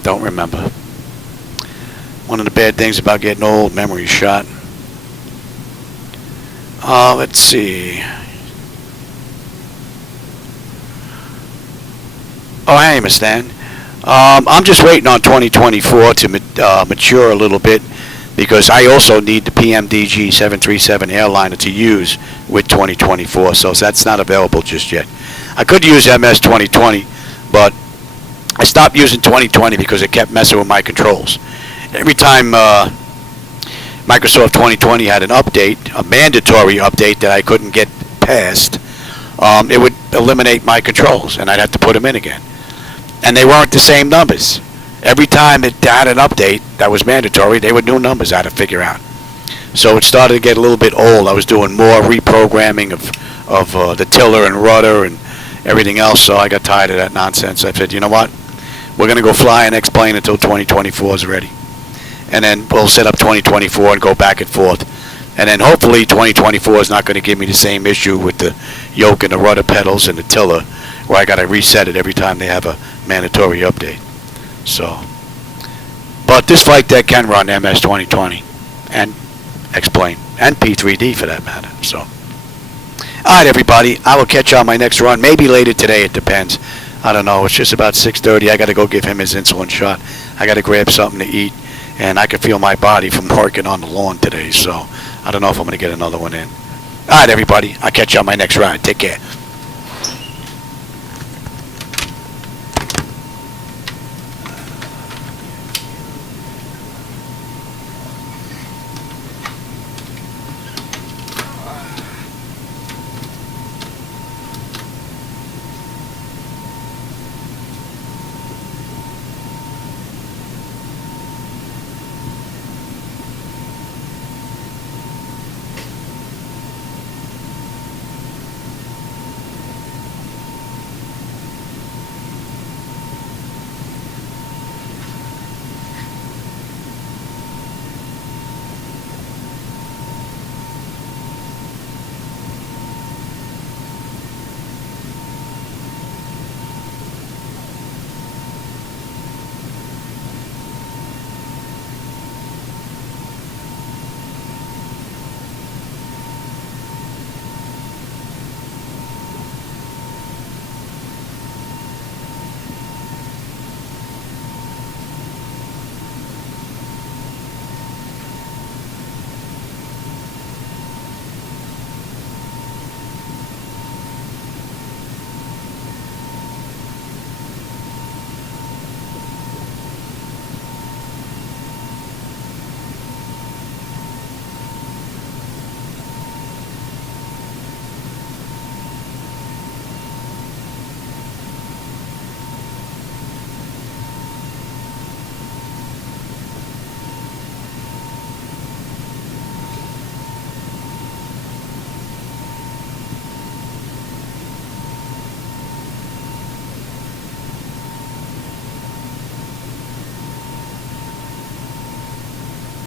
Don't remember. One of the bad things about getting old, memory shot. Let's see. Oh, hey, Miss Stan. I'm just waiting on 2024 to mature a little bit because I also need the PMDG 737 airliner to use with 2024, so that's not available just yet. I could use MS 2020, but I stopped using 2020 because it kept messing with my controls. Every time Microsoft 2020 had an update, a mandatory update that I couldn't get past, it would eliminate my controls, and I'd have to put them in again. And they weren't the same numbers. Every time it had an update that was mandatory, they were new numbers I had to figure out. So it started to get a little bit old. I was doing more reprogramming of the tiller and rudder and everything else, so I got tired of that nonsense. I said, you know what? We're going to go fly an X-plane until 2024 is ready. And then we'll set up 2024 and go back and forth. And then hopefully 2024 is not going to give me the same issue with the yoke and the rudder pedals and the tiller, where I got to reset it every time they have a mandatory update. So, but this flight deck can run MS 2020 and X-plane and P3D for that matter. So, all right, everybody, I will catch you on my next run. Maybe later today. It depends. I don't know. It's just about 6:30. I got to go give him his insulin shot. I got to grab something to eat, and I can feel my body from working on the lawn today. So, I don't know if I'm going to get another one in. All right, everybody, I'll catch you on my next ride. Take care.